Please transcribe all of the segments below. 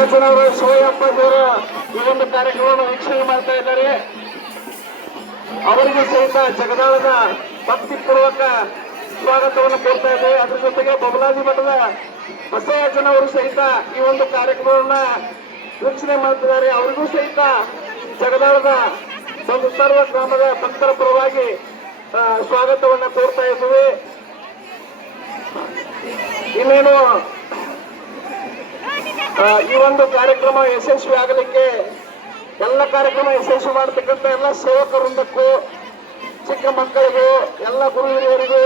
ಬಸವರಾಜನವರು ಶಿವಯ್ಯಪ್ಪನವರು ಈ ಒಂದು ಕಾರ್ಯಕ್ರಮವನ್ನು ವೀಕ್ಷಣೆ ಮಾಡ್ತಾ ಇದ್ದಾರೆ. ಅವರಿಗೆ ಸಹಿತ ಜಗದಾಳದ ಭಕ್ತಿಪೂರ್ವಕ ಸ್ವಾಗತವನ್ನು ಕೊಡ್ತಾ ಇದ್ದೇವೆ. ಅದ್ರ ಜೊತೆಗೆ ಬಬಲಾದಿ ಮಠದ ಬಸವರಾಜನವರು ಸಹಿತ ಈ ಒಂದು ಕಾರ್ಯಕ್ರಮವನ್ನ ವೀಕ್ಷಣೆ ಮಾಡ್ತಿದ್ದಾರೆ. ಅವರಿಗೂ ಸಹಿತ ಜಗದಾಳದ ಒಂದು ಸರ್ವ ಗ್ರಾಮದ ಭಕ್ತರ ಪರವಾಗಿ ಸ್ವಾಗತವನ್ನ ಕೋರ್ತಾ ಇದ್ದೇವೆ. ಇನ್ನೇನು ಈ ಒಂದು ಕಾರ್ಯಕ್ರಮ ಯಶಸ್ವಿ ಆಗಲಿಕ್ಕೆ ಎಲ್ಲ ಕಾರ್ಯಕ್ರಮ ಯಶಸ್ವಿ ಮಾಡತಕ್ಕಂಥ ಎಲ್ಲ ಸೇವಕ ವೃಂದಕ್ಕೂ, ಚಿಕ್ಕ ಮಕ್ಕಳಿಗೂ, ಎಲ್ಲ ಗುರು ಹಿರಿಯರಿಗೂ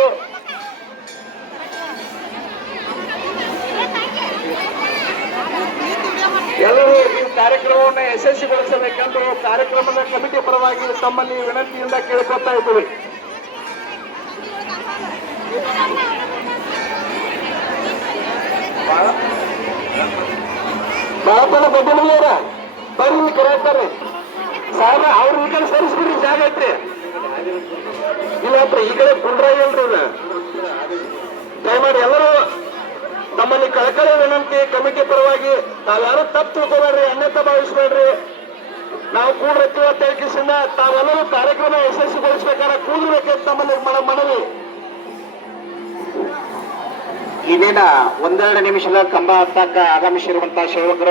ಎಲ್ಲರೂ ಈ ಕಾರ್ಯಕ್ರಮವನ್ನು ಯಶಸ್ವಿಗೊಳಿಸಬೇಕೆಂದು ಕಾರ್ಯಕ್ರಮದ ಕಮಿಟಿ ಪರವಾಗಿ ತಮ್ಮಲ್ಲಿ ವಿನಂತಿಯಿಂದ ಕೇಳಿಕೊಳ್ತಾ ಇದ್ದೀವಿ. ಬಾಳಪ್ಪನ ಬಡ್ಡಿಮಲ್ಲವ್ರ ಬರ್ರಿ ಕರೆಯಕ್ತಾರೆ ಸಾಹೇಬ, ಅವ್ರ ಈ ಕಡೆ ಸರಿಸ್ಬಿಡ್ರಿ, ಜಾಗ ಐತ್ರಿ. ಇಲ್ಲಪ್ಪ ಈ ಕಡೆ ಕುಂಡ್ರಾಗಿಲ್ರಿ. ದಯಮಾಡಿ ಎಲ್ಲರೂ ನಮ್ಮಲ್ಲಿ ಕಳಕಳಿ ವಿನಂತಿ ಕಮಿಟಿ ಪರವಾಗಿ ತಾವ್ಯಾರು ತಪ್ಪು ತಿಳ್ಕೊಬೇಡ್ರಿ, ಅನ್ಯತಾ ಭಾವಿಸ್ಬೇಡ್ರಿ. ನಾವು ಕೂಡ್ರತ್ತೀವಿ ಅಂತ ಹೇಳಿಸಿಂದ ತಾವೆಲ್ಲರೂ ಕಾರ್ಯಕ್ರಮ ಯಶಸ್ವಿಗೊಳಿಸ್ಬೇಕಾದ್ರೆ ಕೂಡ್ಬೇಕಂತ ನಮ್ಮಲ್ಲಿ ಮನವಿ. ಇದೇನ ಒಂದೆರಡು ನಿಮಿಷದ ಕಂಬ ಹತ್ತಕ್ಕ ಆಗಮಿಸಿರುವಂತಹ ಸೇವಕರ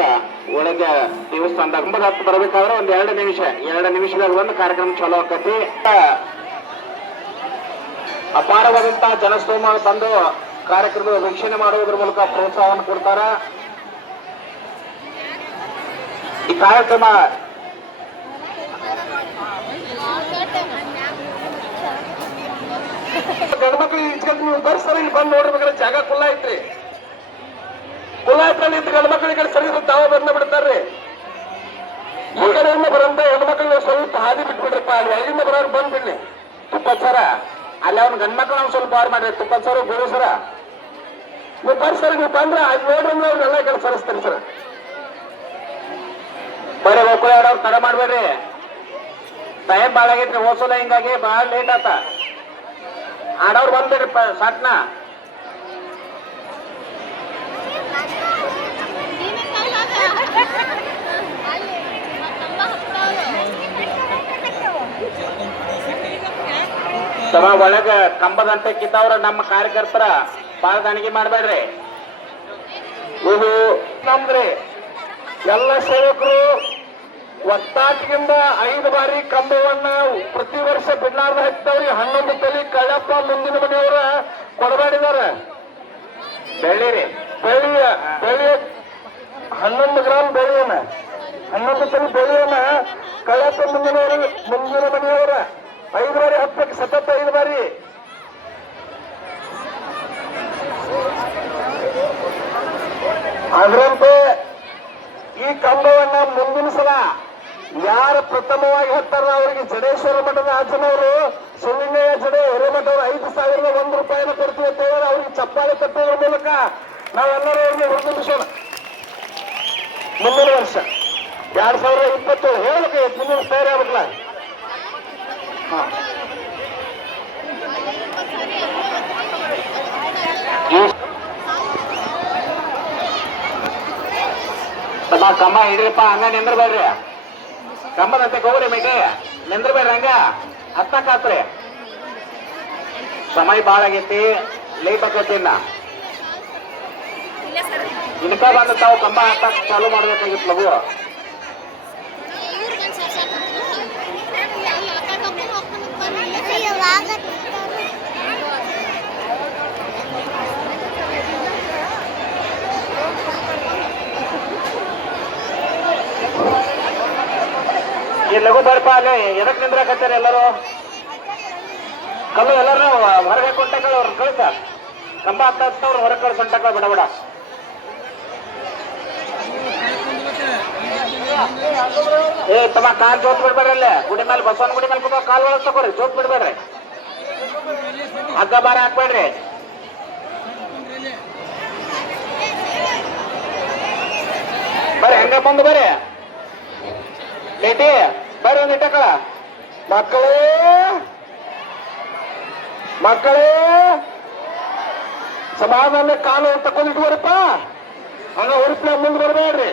ಒಳಗೆ ದೇವಸ್ಥಾನದ ಕಂಬದ ಹತ್ತು ಬರಬೇಕಾದ್ರೆ ಒಂದ್ 2 ನಿಮಿಷದಾಗ ಒಂದು ಕಾರ್ಯಕ್ರಮ ಚಾಲೂ ಆಕತಿ. ಅಪಾರವಾದಂತಹ ಜನಸ್ತೋಮ ಬಂದು ಕಾರ್ಯಕ್ರಮದ ವೀಕ್ಷಣೆ ಮಾಡುವುದರ ಮೂಲಕ ಪ್ರೋತ್ಸಾಹವನ್ನು ಕೊಡ್ತಾರ. ಈ ಕಾರ್ಯಕ್ರಮ ಗಂಡ್ಮಕ್ಳು ಇಚ್ಕೊಂಡು ನೀವು ಬರ್ಸರ ಇಲ್ಲಿ ಬಂದು ನೋಡ್ಬೇಕಾದ್ರೆ ಜಾಗ ಕುಲ್ಲ ಐತ್ರಿ. ಕುಲ್ಲ ಐತ್ರಲ್ಲಿ ಇತ್ತು ಗಂಡ್ಮಕ್ಳು ಈ ಕಡೆ ಸರಿ ತಾವ ಬಂದ ಬಿಡ್ತಾರ್ರಿ. ಈ ಕಡೆಯಿಂದ ಬರಂತ ಹೆಣ್ಮಕ್ಳು ಸ್ವಲ್ಪ ಹಾದಿ ಬಿಟ್ಬಿಡ್ರಪ್ಪ. ಅಲ್ಲಿ ಒಳಗಿಂದ ಬರೋರು ಬಂದ್ಬಿಡ್ಲಿ. ತುಪ್ಪತ್ ಸರ ಅಲ್ಲಿ ಅವ್ನ ಗಂಡ್ಮಕ್ಳು ನಾವು ಸ್ವಲ್ಪ ಬಾರ್ ಮಾಡ್ರಿ. ತುಪ್ಪತ್ ಸರ ಗುರು ಸರ ನೀವು ಬರ್ಸರ, ನೀವು ಬಂದ್ರೆ ಅಲ್ಲಿ ನೋಡ್ರಂದ್ರೆ ಅವ್ರೆಲ್ಲ ಈ ಕಡೆ ಸರಿಸ್ತಾರೆ ಸರ್. ಬರೀ ಒಬ್ಬರು ಅವ್ರು ತಡ ಮಾಡ್ಬೇಡ್ರಿ. ಟೈಮ್ ಭಾಳ ಆಗೈತ್ರಿ. ಹೋಸಲ ಹಿಂಗಾಗಿ ಭಾಳ ಲೇಟ್ ಆತ. ಆಡವ್ರು ಬಂದ್ಬಿಡ್ರಿಪ್ಪ ಸಾಟ್ನ. ತಮ್ಮ ಒಳಗ ಕಂಬದಂತೆ ಕಿತ್ತವ್ರ ನಮ್ಮ ಕಾರ್ಯಕರ್ತರ ಬಾಳ ದಾನಿಗೆ ಮಾಡ್ಬೇಡ್ರಿ. ಇದು ನಮ್ದ್ರಿ ಎಲ್ಲ ಸೇವಕರು ಒಟ್ಟಾಟಿಗಿಂದ 5 ಬಾರಿ ಕಂಬವನ್ನ ಪ್ರತಿ ವರ್ಷ ಬಿಡ್ಲಾರ್ದ ಹಚ್ಚಿದವ್ರಿ. 11 ತಲೆ ಕಳ್ಳಪ್ಪ ಮುಂದಿನ ಮನೆಯವರ ಕೊಡಬೇಡಿದಾರೆ. ಬೆಳ್ಳಿರಿ ಬೆಳ್ಳಿಯ 11 ಗ್ರಾಮ್ ಬೆಳ್ಳಿಯನ್ನ 11 ತಲೆ ಬೆಳ್ಳಿಯನ್ನ ಕಳ್ಳಪ್ಪ ಮುಂದಿನ ಮನೆಯವರ 5 ಬಾರಿ ಹತ್ತಕ್ಕೆ ಸತತ 5 ಬಾರಿ. ಅದರಂತೆ ಈ ಕಂಬವನ್ನ ಮುಂದಿನ ಸಲ ಯಾರು ಪ್ರಥಮವಾಗಿ ಹತ್ತಾರ ಅವರಿಗೆ ಜಡೇಶ್ವರ ಮಠದ ಅಜ್ಜನವರು, ಶಿವಲಿಂಗಯ್ಯ ಜಡೆ ಹಿರೇಮಠವರು 5,001 ರೂಪಾಯಿನ ಕೊಡ್ತೀವಿ ಅಂತ ಹೇಳಿ ಅವ್ರಿಗೆ ಚಪ್ಪಾಳೆ ತಟ್ಟುವುದರ ಮೂಲಕ ನಾವೆಲ್ಲರೂ ಅವ್ರಿಗೆ ಹುರಿದುಂಬಿಸೋಣ. ಮುಂದಿನ ವರ್ಷ 2027 ಹೇಳ್ಬೇಕು, ಮುಂದಿನ ತಯಾರಿ ಆಗ್ಬೇಕಲ್ಲ. ತಮ್ಮ ಕಂಬ ಹಿಡ್ರಿಪ್ಪ. ಹಂಗ ನಿಂದ್ರಬೇಡ್ರಿ. ಕಂಬದಂತೆ ಹೋಗ್ರಿ ಮೇಗೆ ನಿಂದ್ರಬೇಡ್ರಿ. ಹಂಗ ಹತ್ತಕ್ಕಾತ್ರಿ. ಸಮಯ ಬಾಳ ಆಗೈತಿ, ಲೇಟ್ ಆಕೈತಿ. ಇನ್ಕ ಬಂದ ತಾವು ಕಂಬ ಹತ್ತಕ್ ಚಾಲು ಮಾಡ್ಬೇಕಾಗಿತ್ತು ಲಘು. ಈ ಲಘು ಬರ್ಪ. ಅಲ್ಲಿ ಎದಕ್ ನಿಂದ್ರಾಕತ್ತಾರೆ ಎಲ್ಲರೂ? ಕಲ್ಲು ಎಲ್ಲರೂ ಹೊರಗೆ ಕೊಂಟಕ ಅವ್ರ ಕಳ್ಸ. ಕಂಬ ಹತ್ತವ್ರು ಹೊರಗೆ ಕಳ್ಸಂಟಕ ಬಿಡ ಬಿಡ. ಏ ತಮ್ಮ ಕಾಲ್ ಜೋತ್ ಬಿಡ್ಬೇಡ್ರಿ. ಅಲ್ಲೇ ಗುಡಿ ಮೇಲೆ ಬಸವನ ಗುಡಿ ಮೇಲೆ ಕಾಲ್ ಒಳಗ್ ತಗೋರಿ. ಜೋತ್ ಬಿಡ್ಬೇಡ್ರಿ. ಹಗ್ಗ ಬಾರ ಹಾಕ್ಬೇಡ್ರಿ. ಬರ್ರಿ ಹಂಗ ಬಂದು ಬರ್ರಿ. ಲೇಟಿ ಬರ್ರಿ ಒಂದು ಇಟ್ಟಕಳ. ಮಕ್ಕಳೇ ಸಮಾಧಾನ ಕಾಲು ತಕೊಂಡಿಟ್ಕೋರಪ್ಪ. ಹಂಗ ಹುಡುಕ್ಲ ಮುಂದೆ ಬರಬೇಡ್ರಿ.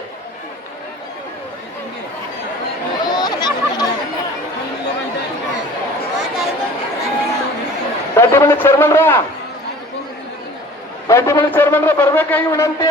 ಬಡ್ಡಿಮನಿ ಚೇರ್ಮನ್ರ ಬರ್ಬೇಕಾಗಿ ವಿನಂತಿ.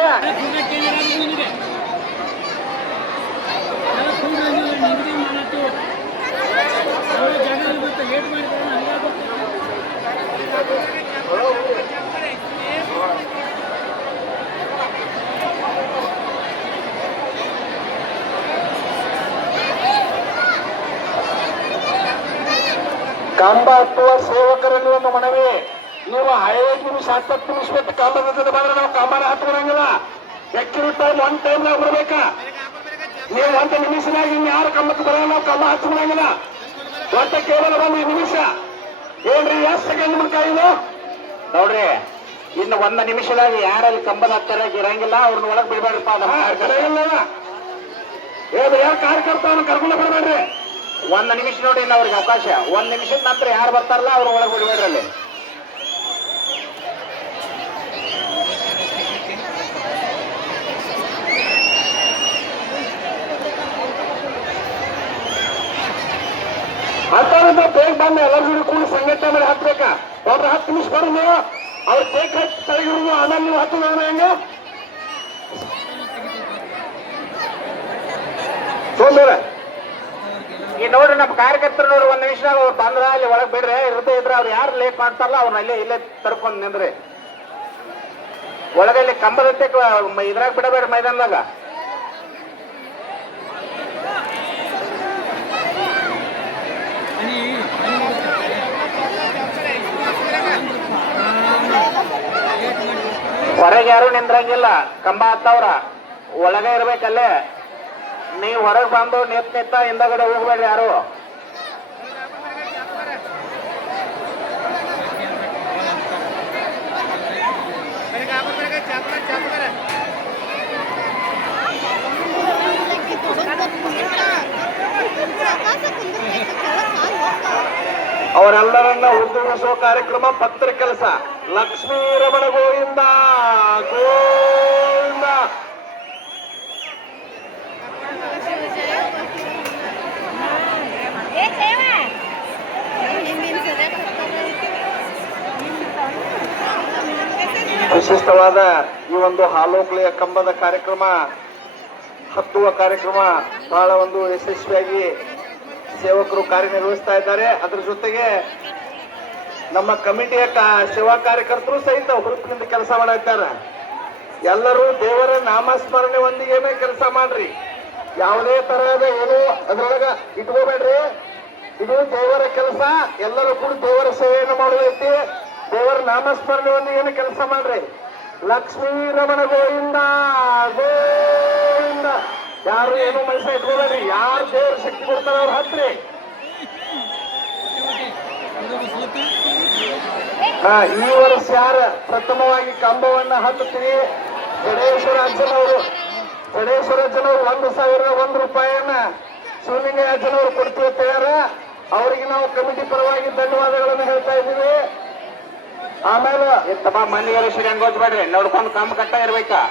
ಕಂಬ ಹತ್ತುವ ಸೇವಕರಲ್ಲಿ ಒಂದು ಮನವಿ, ನೀವು 5 ನಿಮಿಷ 10 ನಿಮಿಷ ಬಿಟ್ಟು ಕಂಬ ಹತ್ತದ ಬಂದ್ರೆ ನಾವು ಕಂಬನ ಹತ್ಕೊಳಂಗಿಲ್ಲ. ಹೆಚ್ಚಿನ ಟೈಮ್ ಒಂದ್ ಟೈಮ್ನಾಗ ಬರ್ಬೇಕಾ? ನೀವು 1 ನಿಮಿಷನಾಗ ಇನ್ಯಾರು ಕಂಬಕ್ಕೆ ಬರಲ್ಲ, ನಾವು ಕಂಬ ಹತ್ಕೊಳಂಗಿಲ್ಲ. ಒಟ್ಟು ಕೇವಲ 1 ನಿಮಿಷ. ಏನ್ರಿ ಎಷ್ಟು ಸೆಕೆಂಡ್ ಮುಡ್ಕ ಇದು ನೋಡ್ರಿ, ಇನ್ನು 1 ನಿಮಿಷದಾಗ ಯಾರಲ್ಲಿ ಕಂಬದ ಹತ್ತಿರ ಇರಂಗಿಲ್ಲ ಅವ್ರನ್ನ ಒಳಗ್ ಬಿಡ್ಬೇಡ್ರಪ್ಪ. ಏನು ಯಾರು ಕಾರ್ಯಕರ್ತವನ್ನು ಕರ್ಕೊಂಡು ಬರ್ಬೇಡ್ರಿ. 1 ನಿಮಿಷ ನೋಡಿ ಇನ್ನು ಅವ್ರಿಗೆ ಅವಕಾಶ. 1 ನಿಮಿಷದ ನಂತರ ಯಾರು ಬರ್ತಾರಲ್ಲ ಅವ್ರ ಒಳಗೆ ಬಿಡ್ಬೇಡ್ರಲ್ಲಿ. ಹತ್ತರಿಂದ ಬೇಗ ಬಂದ ಎಲ್ಲರ ಜೋಡಿ ಕೂಡ ಸಂಘಟನೆ ಮಾಡಿ ಹತ್ಬೇಕಾ? ಒಬ್ರು 10 ನಿಮಿಷ ಬರೋದು, ಅವ್ರು ಬೇಗ ಹತ್ತಿ ತೆಗಿರೋದು, ಆಮೇಲೆ ನೀವು ಹತ್ತು ಹೆಂಗೆ ಸೋಮವಾರ ಈ ನೋಡ್ರಿ ನಮ್ಮ ಕಾರ್ಯಕರ್ತರು ನೋಡ್ರಿ 1 ನಿಮಿಷದಾಗ ಅವ್ರು ಬಂದ್ರ ಅಲ್ಲಿ ಒಳಗ್ ಬಿಡ್ರಿ. ಇರುತ್ತೆ ಇದ್ರೆ ಅವ್ರು ಯಾರು ಲೇಟ್ ಮಾಡ್ತಾರಲ್ಲ ಅವ್ರನ್ನ ಇಲ್ಲೇ ತರ್ಕೊಂಡ್ ನಿಂದ್ರಿ. ಒಳಗಲ್ಲಿ ಕಂಬದತ್ತೆ ಇದ್ರಾಗ ಬಿಡಬೇಡ ಮೈದಾನದಾಗ. ಹೊರಗೆ ಯಾರು ನಿಂದ್ರಂಗಿಲ್ಲ, ಕಂಬ ಹತ್ತವ್ರ ಒಳಗೆ ಇರ್ಬೇಕಲ್ಲೇ. ನೀವು ಹೊರಗೆ ಬಂದು ನಿತ್ತ ಹಿಂದಗಡೆ ಹೋಗ್ಬೇಡ್ರಿ ಯಾರು. ಅವರೆಲ್ಲರನ್ನ ಹುರಿದುಂಬಿಸುವ ಕಾರ್ಯಕ್ರಮ ಪತ್ರ ಕೆಲಸ. ಲಕ್ಷ್ಮೀ ರಮಣ ಗೋವಿಂದ ಗೋವಿಂದ. ವಿಶಿಷ್ಟವಾದ ಈ ಒಂದು ಹಾಲೋಕ್ಲಿಯ ಕಂಬದ ಕಾರ್ಯಕ್ರಮ, ಹತ್ತುವ ಕಾರ್ಯಕ್ರಮ ಬಹಳ ಒಂದು ಯಶಸ್ವಿಯಾಗಿ ಸೇವಕರು ಕಾರ್ಯನಿರ್ವಹಿಸ್ತಾ ಇದ್ದಾರೆ. ಅದ್ರ ಜೊತೆಗೆ ನಮ್ಮ ಕಮಿಟಿಯ ಸೇವಾ ಕಾರ್ಯಕರ್ತರು ಸಹಿತ ಹುರುಪಿನಿಂದ ಕೆಲಸ ಮಾಡಿದ್ದಾರೆ. ಎಲ್ಲರೂ ದೇವರ ನಾಮಸ್ಮರಣೆ ಒಂದಿಗೆನೆ ಕೆಲಸ ಮಾಡ್ರಿ. ಯಾವುದೇ ತರಹದ ಏನು ಅದ್ರೊಳಗ ಇಟ್ಕೋಬೇಡ್ರಿ. ಇದು ದೇವರ ಕೆಲಸ, ಎಲ್ಲರೂ ಕೂಡ ದೇವರ ಸೇವೆಯನ್ನು ಮಾಡೋದೈತಿ. ದೇವರ ನಾಮಸ್ಮರಣೆ ಒಂದಿಗೆನೆ ಕೆಲಸ ಮಾಡ್ರಿ. ಲಕ್ಷ್ಮೀ ರಮಣ ಗೋವಿಂದ ಗೋವಿಂದ. ಯಾರು ಏನು ಮನಸ್ಸ ಇಟ್ಕೋಬೇಡ್ರಿ. ಯಾರು ದೇವ್ರ ಶಕ್ತಿ ಕೊಡ್ತಾರ ಅವ್ರು ಹತ್ರಿ. ಈ ವರ್ಷ ಯಾರ ಪ್ರಥಮವಾಗಿ ಕಂಬವನ್ನ ಹತ್ತುತ್ತೀರಿ ಜಡೇಶ್ವರ ಅಜ್ಜನವರು 1,001 ರೂಪಾಯಿಯನ್ನ ಶಿವಲಿಂಗ ಅಜ್ಜನವರು ಕೊಡ್ತೀವಿ ತಯಾರ. ಅವರಿಗೆ ನಾವು ಕಮಿಟಿ ಪರವಾಗಿ ಧನ್ಯವಾದಗಳನ್ನು ಹೇಳ್ತಾ ಇದ್ದೀವಿ. ಆಮೇಲೆ ತಮ್ಮ ಮನೆಗೆ ಶ್ರೀರಂಗೋಜ್ಬೇಡ್ರಿ, ನೋಡ್ಕೊಂಡು ಕಂಬ ಕಟ್ಟ ಇರ್ಬೇಕಾ.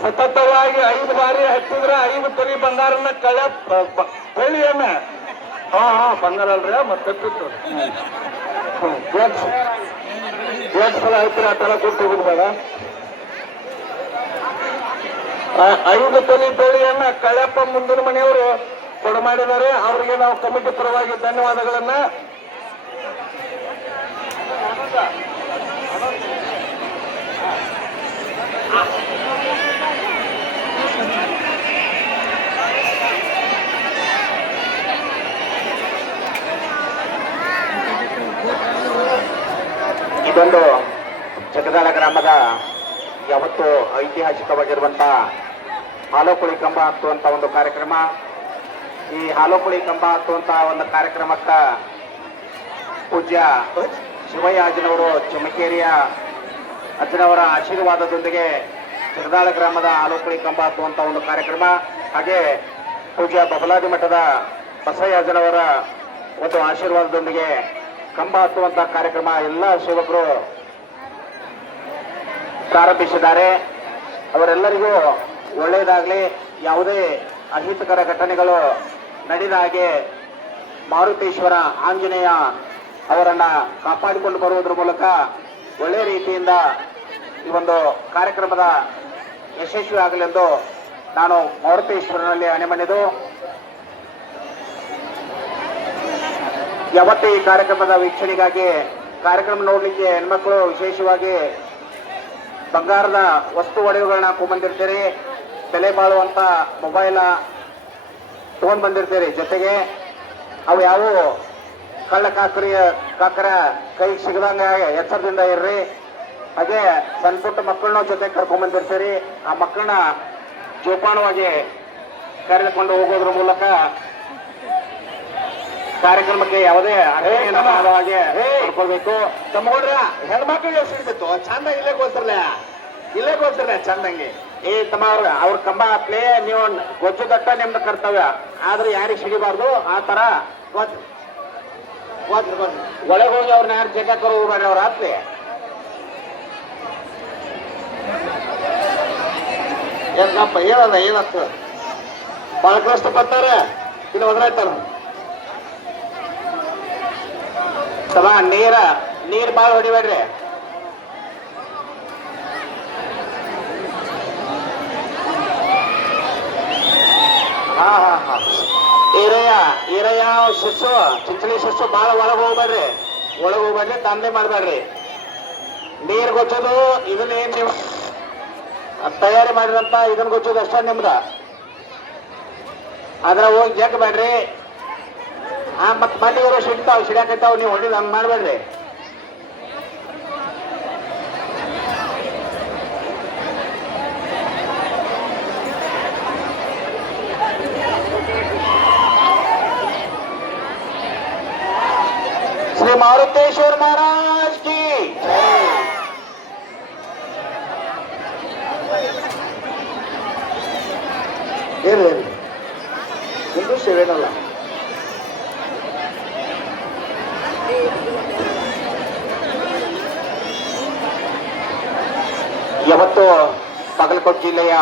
ಸತತವಾಗಿ 5 ಬಾರಿ ಹತ್ತಿದ್ರೆ 5 ತೊಲಿ ಬಂಗಾರನ್ನ ಬೆಳ್ಳಿಯನ್ನ ಬಂಗಾರ ಅಲ್ರಿ ಮತ್ತೆ ಸಲ ಆಯ್ತು ಆ ತರ ಕೊಟ್ಟು ಹೋಗುದು ಬೇಡ. 5 ತೊಲಿ ಬೆಳ್ಳಿಯನ್ನ ಕಳೆಪ್ಪ ಮುಂದಿನ ಮನೆಯವರು ಕೊಡು ಮಾಡಿದ್ದಾರೆ. ಅವರಿಗೆ ನಾವು ಕಮಿಟಿ ಪರವಾಗಿ ಧನ್ಯವಾದಗಳನ್ನ. ಇದೊಂದು ಜಗದಾಳ ಗ್ರಾಮದ ಯಾವತ್ತು ಐತಿಹಾಸಿಕವಾಗಿರುವಂತಹ ಹಾಲೋಕುಳಿ ಕಂಬ ಹತ್ತುವಂತ ಒಂದು ಕಾರ್ಯಕ್ರಮ. ಈ ಹಾಲೋಕುಳಿ ಕಂಬ ಹತ್ತುವಂತ ಒಂದು ಕಾರ್ಯಕ್ರಮಕ್ಕ ಪೂಜ್ಯ ಶಿವಯ್ಯ ಅಜ್ಜನವರು ಚಿಮಕೇರಿಯ ಅಜ್ಜನವರ ಆಶೀರ್ವಾದದೊಂದಿಗೆ ಜಗದಾಳ ಗ್ರಾಮದ ಹಾಲೋಕುಳಿ ಕಂಬ ಹತ್ತುವಂತ ಒಂದು ಕಾರ್ಯಕ್ರಮ, ಹಾಗೆ ಪೂಜ್ಯ ಬಬಲಾದಿ ಮಠದ ಬಸಯ್ಯ ಅಜ್ಜನವರ ಒಂದು ಆಶೀರ್ವಾದದೊಂದಿಗೆ ಕಂಬ ಹತ್ತುವಂತ ಕಾರ್ಯಕ್ರಮ ಎಲ್ಲ ಸೇವಕರು ಪ್ರಾರಂಭಿಸಿದ್ದಾರೆ. ಅವರೆಲ್ಲರಿಗೂ ಒಳ್ಳೆಯದಾಗಲಿ. ಯಾವುದೇ ಅಹಿತಕರ ಘಟನೆಗಳು ನಡೆದ ಹಾಗೆ ಮಾರುತೇಶ್ವರ ಆಂಜನೇಯ ಅವರನ್ನ ಕಾಪಾಡಿಕೊಂಡು ಬರುವುದರ ಮೂಲಕ ಒಳ್ಳೆಯ ರೀತಿಯಿಂದ ಈ ಒಂದು ಕಾರ್ಯಕ್ರಮದ ಯಶಸ್ವಿ ಆಗಲೆಂದು ನಾನು ಮಾರುತೇಶ್ವರನಲ್ಲಿ ಅಣೆಮಣಿದು ಯಾವತ್ತೂ ಈ ಕಾರ್ಯಕ್ರಮದ ವೀಕ್ಷಣೆಗಾಗಿ ಕಾರ್ಯಕ್ರಮ ನೋಡ್ಲಿಕ್ಕೆ ಹೆಣ್ಮಕ್ಳು ವಿಶೇಷವಾಗಿ ಬಂಗಾರದ ವಸ್ತು ಒಡೆಯುಗಳನ್ನ ಬಂದಿರ್ತೀರಿ, ಬೆಲೆ ಬಾಳುವಂತ ಮೊಬೈಲ ತಗೊಂಡ್ ಬಂದಿರ್ತೀರಿ. ಜೊತೆಗೆ ಅವು ಯಾವ ಕಳ್ಳ ಕಾಕರ ಕೈಗೆ ಸಿಗದಂಗ ಎಚ್ಚರದಿಂದ ಇರ್ರಿ. ಹಾಗೆ ಸಣ್ಣ ಪುಟ್ಟ ಮಕ್ಕಳನ್ನ ಜೊತೆ ಕರ್ಕೊಂಡ್ ಬಂದಿರ್ತೀರಿ. ಆ ಮಕ್ಕಳನ್ನ ಜೋಪಾನವಾಗಿ ಕರೆದುಕೊಂಡು ಹೋಗೋದ್ರ ಮೂಲಕ ಕಾರ್ಯಕ್ರಮಕ್ಕೆ ಯಾವುದೇ ಹಾಗೆ ನೋಡ್ಕೊಳ್ಬೇಕು. ತಮ್ಮಗೌಡ್ರ ಹೆಣ್ಮಕ್ಳಿಗೆ ಸಿಗ್ತಿತ್ತು ಚಂದ ಇಲ್ಲೇ ಗೋಸ್ರಲ್ಲ ಚಂದಂಗೆ. ತಮ್ಮ ಅವ್ರ ಕಂಬ ಪ್ಲೇ ನೀವು ಗೊಜ್ಜು ದಟ್ಟ ನಿಮ್ದು ಕರ್ತವ್ಯ, ಆದ್ರೆ ಯಾರಿಗೆ ಸಿಡಿಬಾರ್ದು ಆ ತರ ಒಳಗೆ ಹೋಗಿ ಅವ್ರನ್ನ ಯಾರು ಜಗಕ್ಕರು ಹೋಗ್ಬೇಡ್ರಿ. ಅವ್ರ ಆತ್ಲಿ ಏನಪ್ಪ ಏನತ್ತ ಬಹಳ ಕಷ್ಟ ಬರ್ತಾರೆ, ಇದು ಒದ್ರಾಯ್ತಾರ. ಸಮ ನೀರ್ ಬಾಳ ಹೊಡಿಬೇಡ್ರಿ. ಹಾ ಈರಯ್ಯ ಶಿಶು ಚಿಂಚಲಿ ಶಿಶು ಬಾಳ ಒಳಗೆ ಹೋಗ್ಬೇಡ್ರಿ, ದಂಧೆ ಮಾಡ್ಬೇಡ್ರಿ. ನೀರ್ ಗೊಚ್ಚೋದು ಇದನ್ನ ಏನ್ ನೀವು ತಯಾರಿ ಮಾಡಿರಂತ ಇದನ್ನ ಗೊಚ್ಚೋದು ಅಷ್ಟೇ ನಿಮ್ದ. ಅದ್ರ ಹೋಗಿ ಜಗ್ ಬೇಡ್ರಿ. ಮತ್ ಮಲ್ಲಿವರು ಸಿಡ್ಯಾಕೈತಾವ್, ನೀವು ಹೊಡಿದ ಹಂಗ್ ಮಾಡ್ಬೇಡ್ರಿ. ಶ್ರೀ ಮಾರುತೇಶ್ವರ ಮಹಾರಾಜ್ ಕಿ ಏನು ಹಿಂದೂ ಸೇವೇನಲ್ಲ. ಇವತ್ತು ಬಾಗಲಕೋಟೆ ಜಿಲ್ಲೆಯ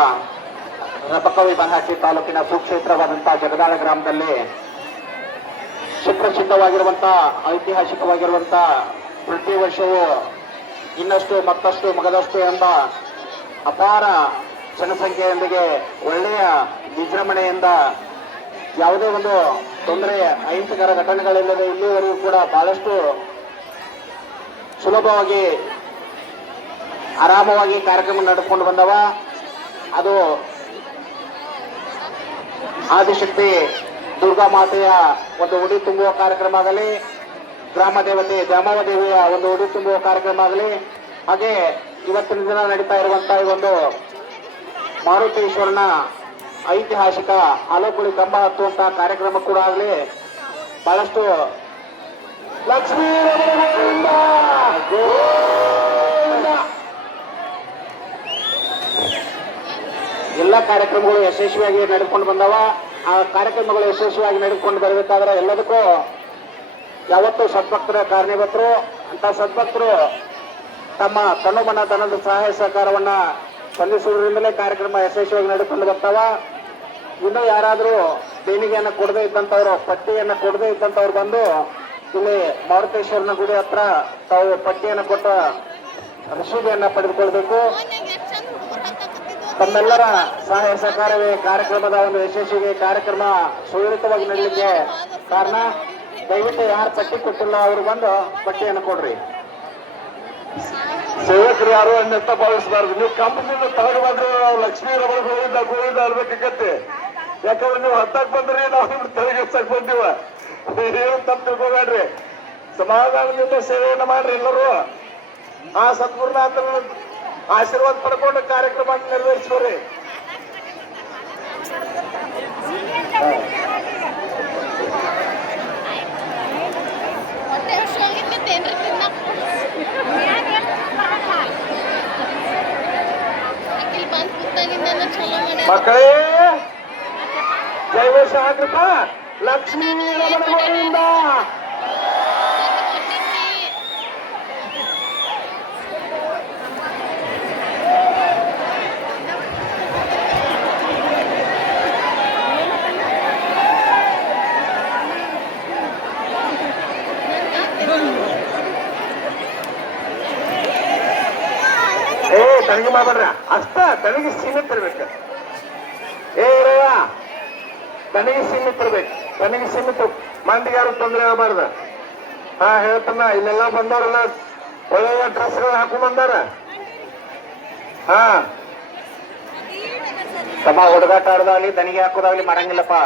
ರಬಕವಿ ಬನಹಟ್ಟಿ ತಾಲೂಕಿನ ಸುಕ್ಷೇತ್ರವಾದಂತಹ ಜಗದಾಳ ಗ್ರಾಮದಲ್ಲಿ ಸುಪ್ರಸಿದ್ಧವಾಗಿರುವಂತಹ ಐತಿಹಾಸಿಕವಾಗಿರುವಂತಹ ಪ್ರತಿ ವರ್ಷವೂ ಇನ್ನಷ್ಟು ಮತ್ತಷ್ಟು ಮಗದಷ್ಟು ಎಂಬ ಅಪಾರ ಜನಸಂಖ್ಯೆಯೊಂದಿಗೆ ಒಳ್ಳೆಯ ವಿಜೃಂಭಣೆಯಿಂದ ಯಾವುದೇ ಒಂದು ತೊಂದರೆ ಅಹಿಂಸಕರ ಘಟನೆಗಳಿಲ್ಲದೆ ಇಲ್ಲಿವರೆಗೂ ಕೂಡ ಬಹಳಷ್ಟು ಸುಲಭವಾಗಿ ಆರಾಮವಾಗಿ ಕಾರ್ಯಕ್ರಮ ನಡೆದುಕೊಂಡು ಬಂದವ. ಅದು ಆದಿಶಕ್ತಿ ದುರ್ಗಾ ಮಾತೆಯ ಒಂದು ಉಡಿ ತುಂಬುವ ಕಾರ್ಯಕ್ರಮ ಆಗಲಿ, ಗ್ರಾಮ ದೇವತೆ ದ್ಯಾಮವ್ವ ದೇವಿಯ ಒಂದು ಉಡಿ ತುಂಬುವ ಕಾರ್ಯಕ್ರಮ ಆಗಲಿ, ಹಾಗೆ ಇವತ್ತಿನ ದಿನ ನಡೀತಾ ಇರುವಂತಹ ಈ ಒಂದು ಮಾರುತೇಶ್ವರನ ಐತಿಹಾಸಿಕ ಆಲೋಕುಳಿ ಕಂಬ ಹತ್ತುವಂತಹ ಕಾರ್ಯಕ್ರಮ ಕೂಡ ಆಗಲಿ, ಬಹಳಷ್ಟು ಲಕ್ಷ್ಮೀ ಎಲ್ಲ ಕಾರ್ಯಕ್ರಮಗಳು ಯಶಸ್ವಿಯಾಗಿ ನಡೆದುಕೊಂಡು ಬಂದವ. ಆ ಕಾರ್ಯಕ್ರಮಗಳು ಯಶಸ್ವಿಯಾಗಿ ನಡೆದುಕೊಂಡು ಬರಬೇಕಾದ್ರೆ ಎಲ್ಲದಕ್ಕೂ ಯಾವತ್ತೂ ಸದ್ಭಕ್ತರ ಕಾರಣೀಭೂತರು. ಅಂತ ಸದ್ಭಕ್ತರು ತಮ್ಮ ತನುಮನ ಧನದ ಸಹಾಯ ಸಹಕಾರವನ್ನ ಸ್ಪಂದಿಸುವುದರಿಂದಲೇ ಕಾರ್ಯಕ್ರಮ ಯಶಸ್ವಿಯಾಗಿ ನಡೆದುಕೊಂಡು ಬರ್ತಾವ. ಇನ್ನು ಯಾರಾದರೂ ದೇಣಿಗೆಯನ್ನು ಕೊಡದೇ ಇದ್ದಂಥವ್ರು, ಪಟ್ಟಿಯನ್ನು ಕೊಡದೇ ಇದ್ದಂಥವ್ರು ಬಂದು ಇಲ್ಲಿ ಮಾರುತೇಶ್ವರನ ಗುಡಿ ಹತ್ರ ತಾವು ಪಟ್ಟಿಯನ್ನು ಕೊಟ್ಟ ರಸೀದಿಯನ್ನ ಪಡೆದುಕೊಳ್ಬೇಕು. ತಮ್ಮೆಲ್ಲರ ಸಹಾಯ ಸಹಕಾರವೇ ಕಾರ್ಯಕ್ರಮದ ಒಂದು ಯಶಸ್ವಿಗೆ ಕಾರ್ಯಕ್ರಮ ಸುವ್ಯವಸ್ಥಿತವಾಗಿ ನಡೀಲಿಕ್ಕೆ ಕಾರಣ. ದಯವಿಟ್ಟು ಯಾರು ಪಟ್ಟಿ ಕೊಟ್ಟಿಲ್ಲ ಅವರು ಬಂದು ಪಟ್ಟಿಯನ್ನು ಕೊಡ್ರಿ. ಸೇವಕರು ಯಾರು ಅನ್ನೆತ್ತ ಭಾವಿಸಬಾರ್ದು. ನೀವು ಕಂಪನಿಯಿಂದ ತಗೊಂಡು ಬಂದ್ರೆ ನಾವು ಲಕ್ಷ್ಮೀ ರಮಣ ಗೋವಿಂದ ಅನ್ಬೇಕಾಗತ್ತೆ. ಯಾಕಂದ್ರೆ ನೀವು ಹತ್ತಾಕ್ ಬಂದ್ರಿ, ನಾವು ನಿಮ್ಗೆ ತೆರಿಗೆ ಬಂದಿವ. ಏನು ತಪ್ಪು ತಿಳ್ಕೊಬೇಡ್ರಿ. ಸಮಾಧಾನದಿಂದ ಸೇವೆಯನ್ನ ಮಾಡ್ರಿ ಎಲ್ಲರೂ. ಆ ಸದ್ಗುರುನಾಥನ ಆಶೀರ್ವಾದ ಪಡ್ಕೊಂಡು ಕಾರ್ಯಕ್ರಮ ನೆರವೇರಿಸ್ಕೋರಿ. ಮಕ್ಕಳೇ ಜೈವೇಶ ಹಾಕ್ರಪ್ಪ. ಲಕ್ಷ್ಮೀ ರಮಣ ಗೋವಿಂದ. ತನಗೆ ಮಾಡ್ಬೇಡ್ರ ಅಷ್ಟ ತನಗೆ ಸೀಮಿತ ಇರ್ಬೇಕು. ಏ ರಯ್ಯ ತನಗೆ ಸೀಮಿತ ಇರ್ಬೇಕು, ತನಗೆ ಸೀಮಿತ, ಮಂದಿಗೆ ಯಾರು ತೊಂದರೆ ಆಗಬಾರ್ದ. ಹಾ ಹೇಳ್ತಾನ, ಇಲ್ಲೆಲ್ಲ ಬಂದವ್ರೆಲ್ಲ ಒಳ್ಳೊಳ್ಳೆ ಡ್ರೆಸ್ಗಳು ಹಾಕೊಂಡ್ ಬಂದಾರ. ಹಾ ತಮ್ಮ ಹುಡುಗಾಟ ಆಡೋದಾಗ್ಲಿ ದನಿಗೆ ಹಾಕೋದಾಗ್ಲಿ ಮಾಡಂಗಿಲ್ಲಪ್ಪ.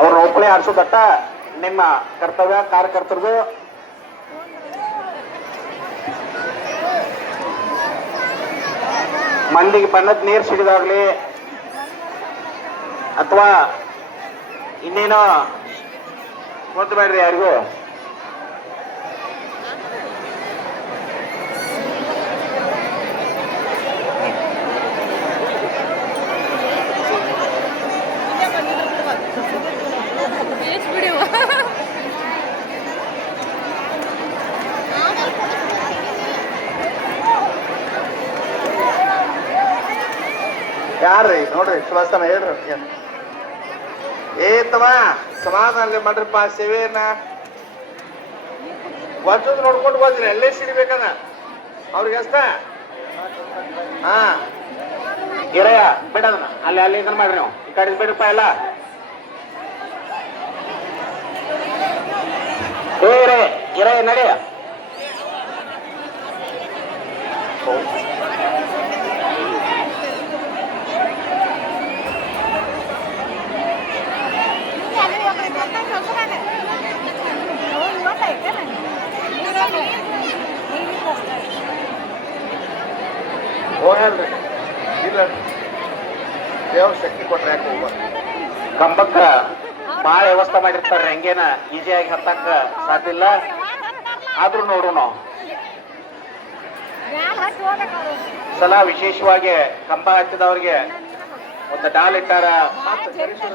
ಅವ್ರ ಒಬ್ಬಳೆ ಆಡ್ಸೋದಟ್ಟ ನಿಮ್ಮ ಕರ್ತವ್ಯ, ಕಾರ್ಯಕರ್ತರದು. ಮಂದಿಗೆ ಬಣ್ಣದ ನೀರು ಸಿಡಿದಾಗ್ಲಿ ಅಥವಾ ಇನ್ನೇನೋ ಗೊತ್ತಬೇಡ್ರಿ ಯಾರಿಗೂ. ಯಾರ್ರಿ ನೋಡ್ರಿ ಸುವಾಸನ ಹೇಳ್ರಿ. ಏ ತಮ್ಮ ಸಮಾಧಾನ ಮಾಡ್ರಿಪ್ಪ, ಸೇವೆಯನ್ನ ವರ್ಷದ ನೋಡ್ಕೊಂಡು ಹೋದ್ರಿ, ಅಲ್ಲೇ ಸಿಡಿಬೇಕದ ಅವ್ರಿಗೆ ಅಷ್ಟ. ಹಾ ಇರಯ್ಯ ಬಿಡೋದನ್ನ ಅಲ್ಲಿ ಅಲ್ಲಿ ಇದನ್ನ ಮಾಡ್ರಿ, ನೀವು ಈ ಕಡೆ ಬಿಡ್ರಪ್ಪ ಎಲ್ಲ. ಏ ಇರಯ್ಯ ನಡಿಯ. ಹೋಗಲ್ರಿ ಇಲ್ಲ, ದೇವ್ರ ಶಕ್ತಿ ಕೊಟ್ರೆ ಯಾಕೆ ಹೋಗ್ಬಾರ್ದು. ಕಂಬಕ್ಕ ಬಾಳ ವ್ಯವಸ್ಥೆ ಮಾಡಿರ್ತಾರ್ರಿ, ಹಂಗೇನ ಈಸಿಯಾಗಿ ಹತ್ತಕ್ಕ ಸಾಧ್ಯ ಇಲ್ಲ. ಆದ್ರೂ ನೋಡು ನಾವು ಸಲ ವಿಶೇಷವಾಗಿ ಕಂಬ ಹಚ್ಚಿದವ್ರಿಗೆ ಒಂದು ಡಾಲ್ ಇಟ್ಟಾರ.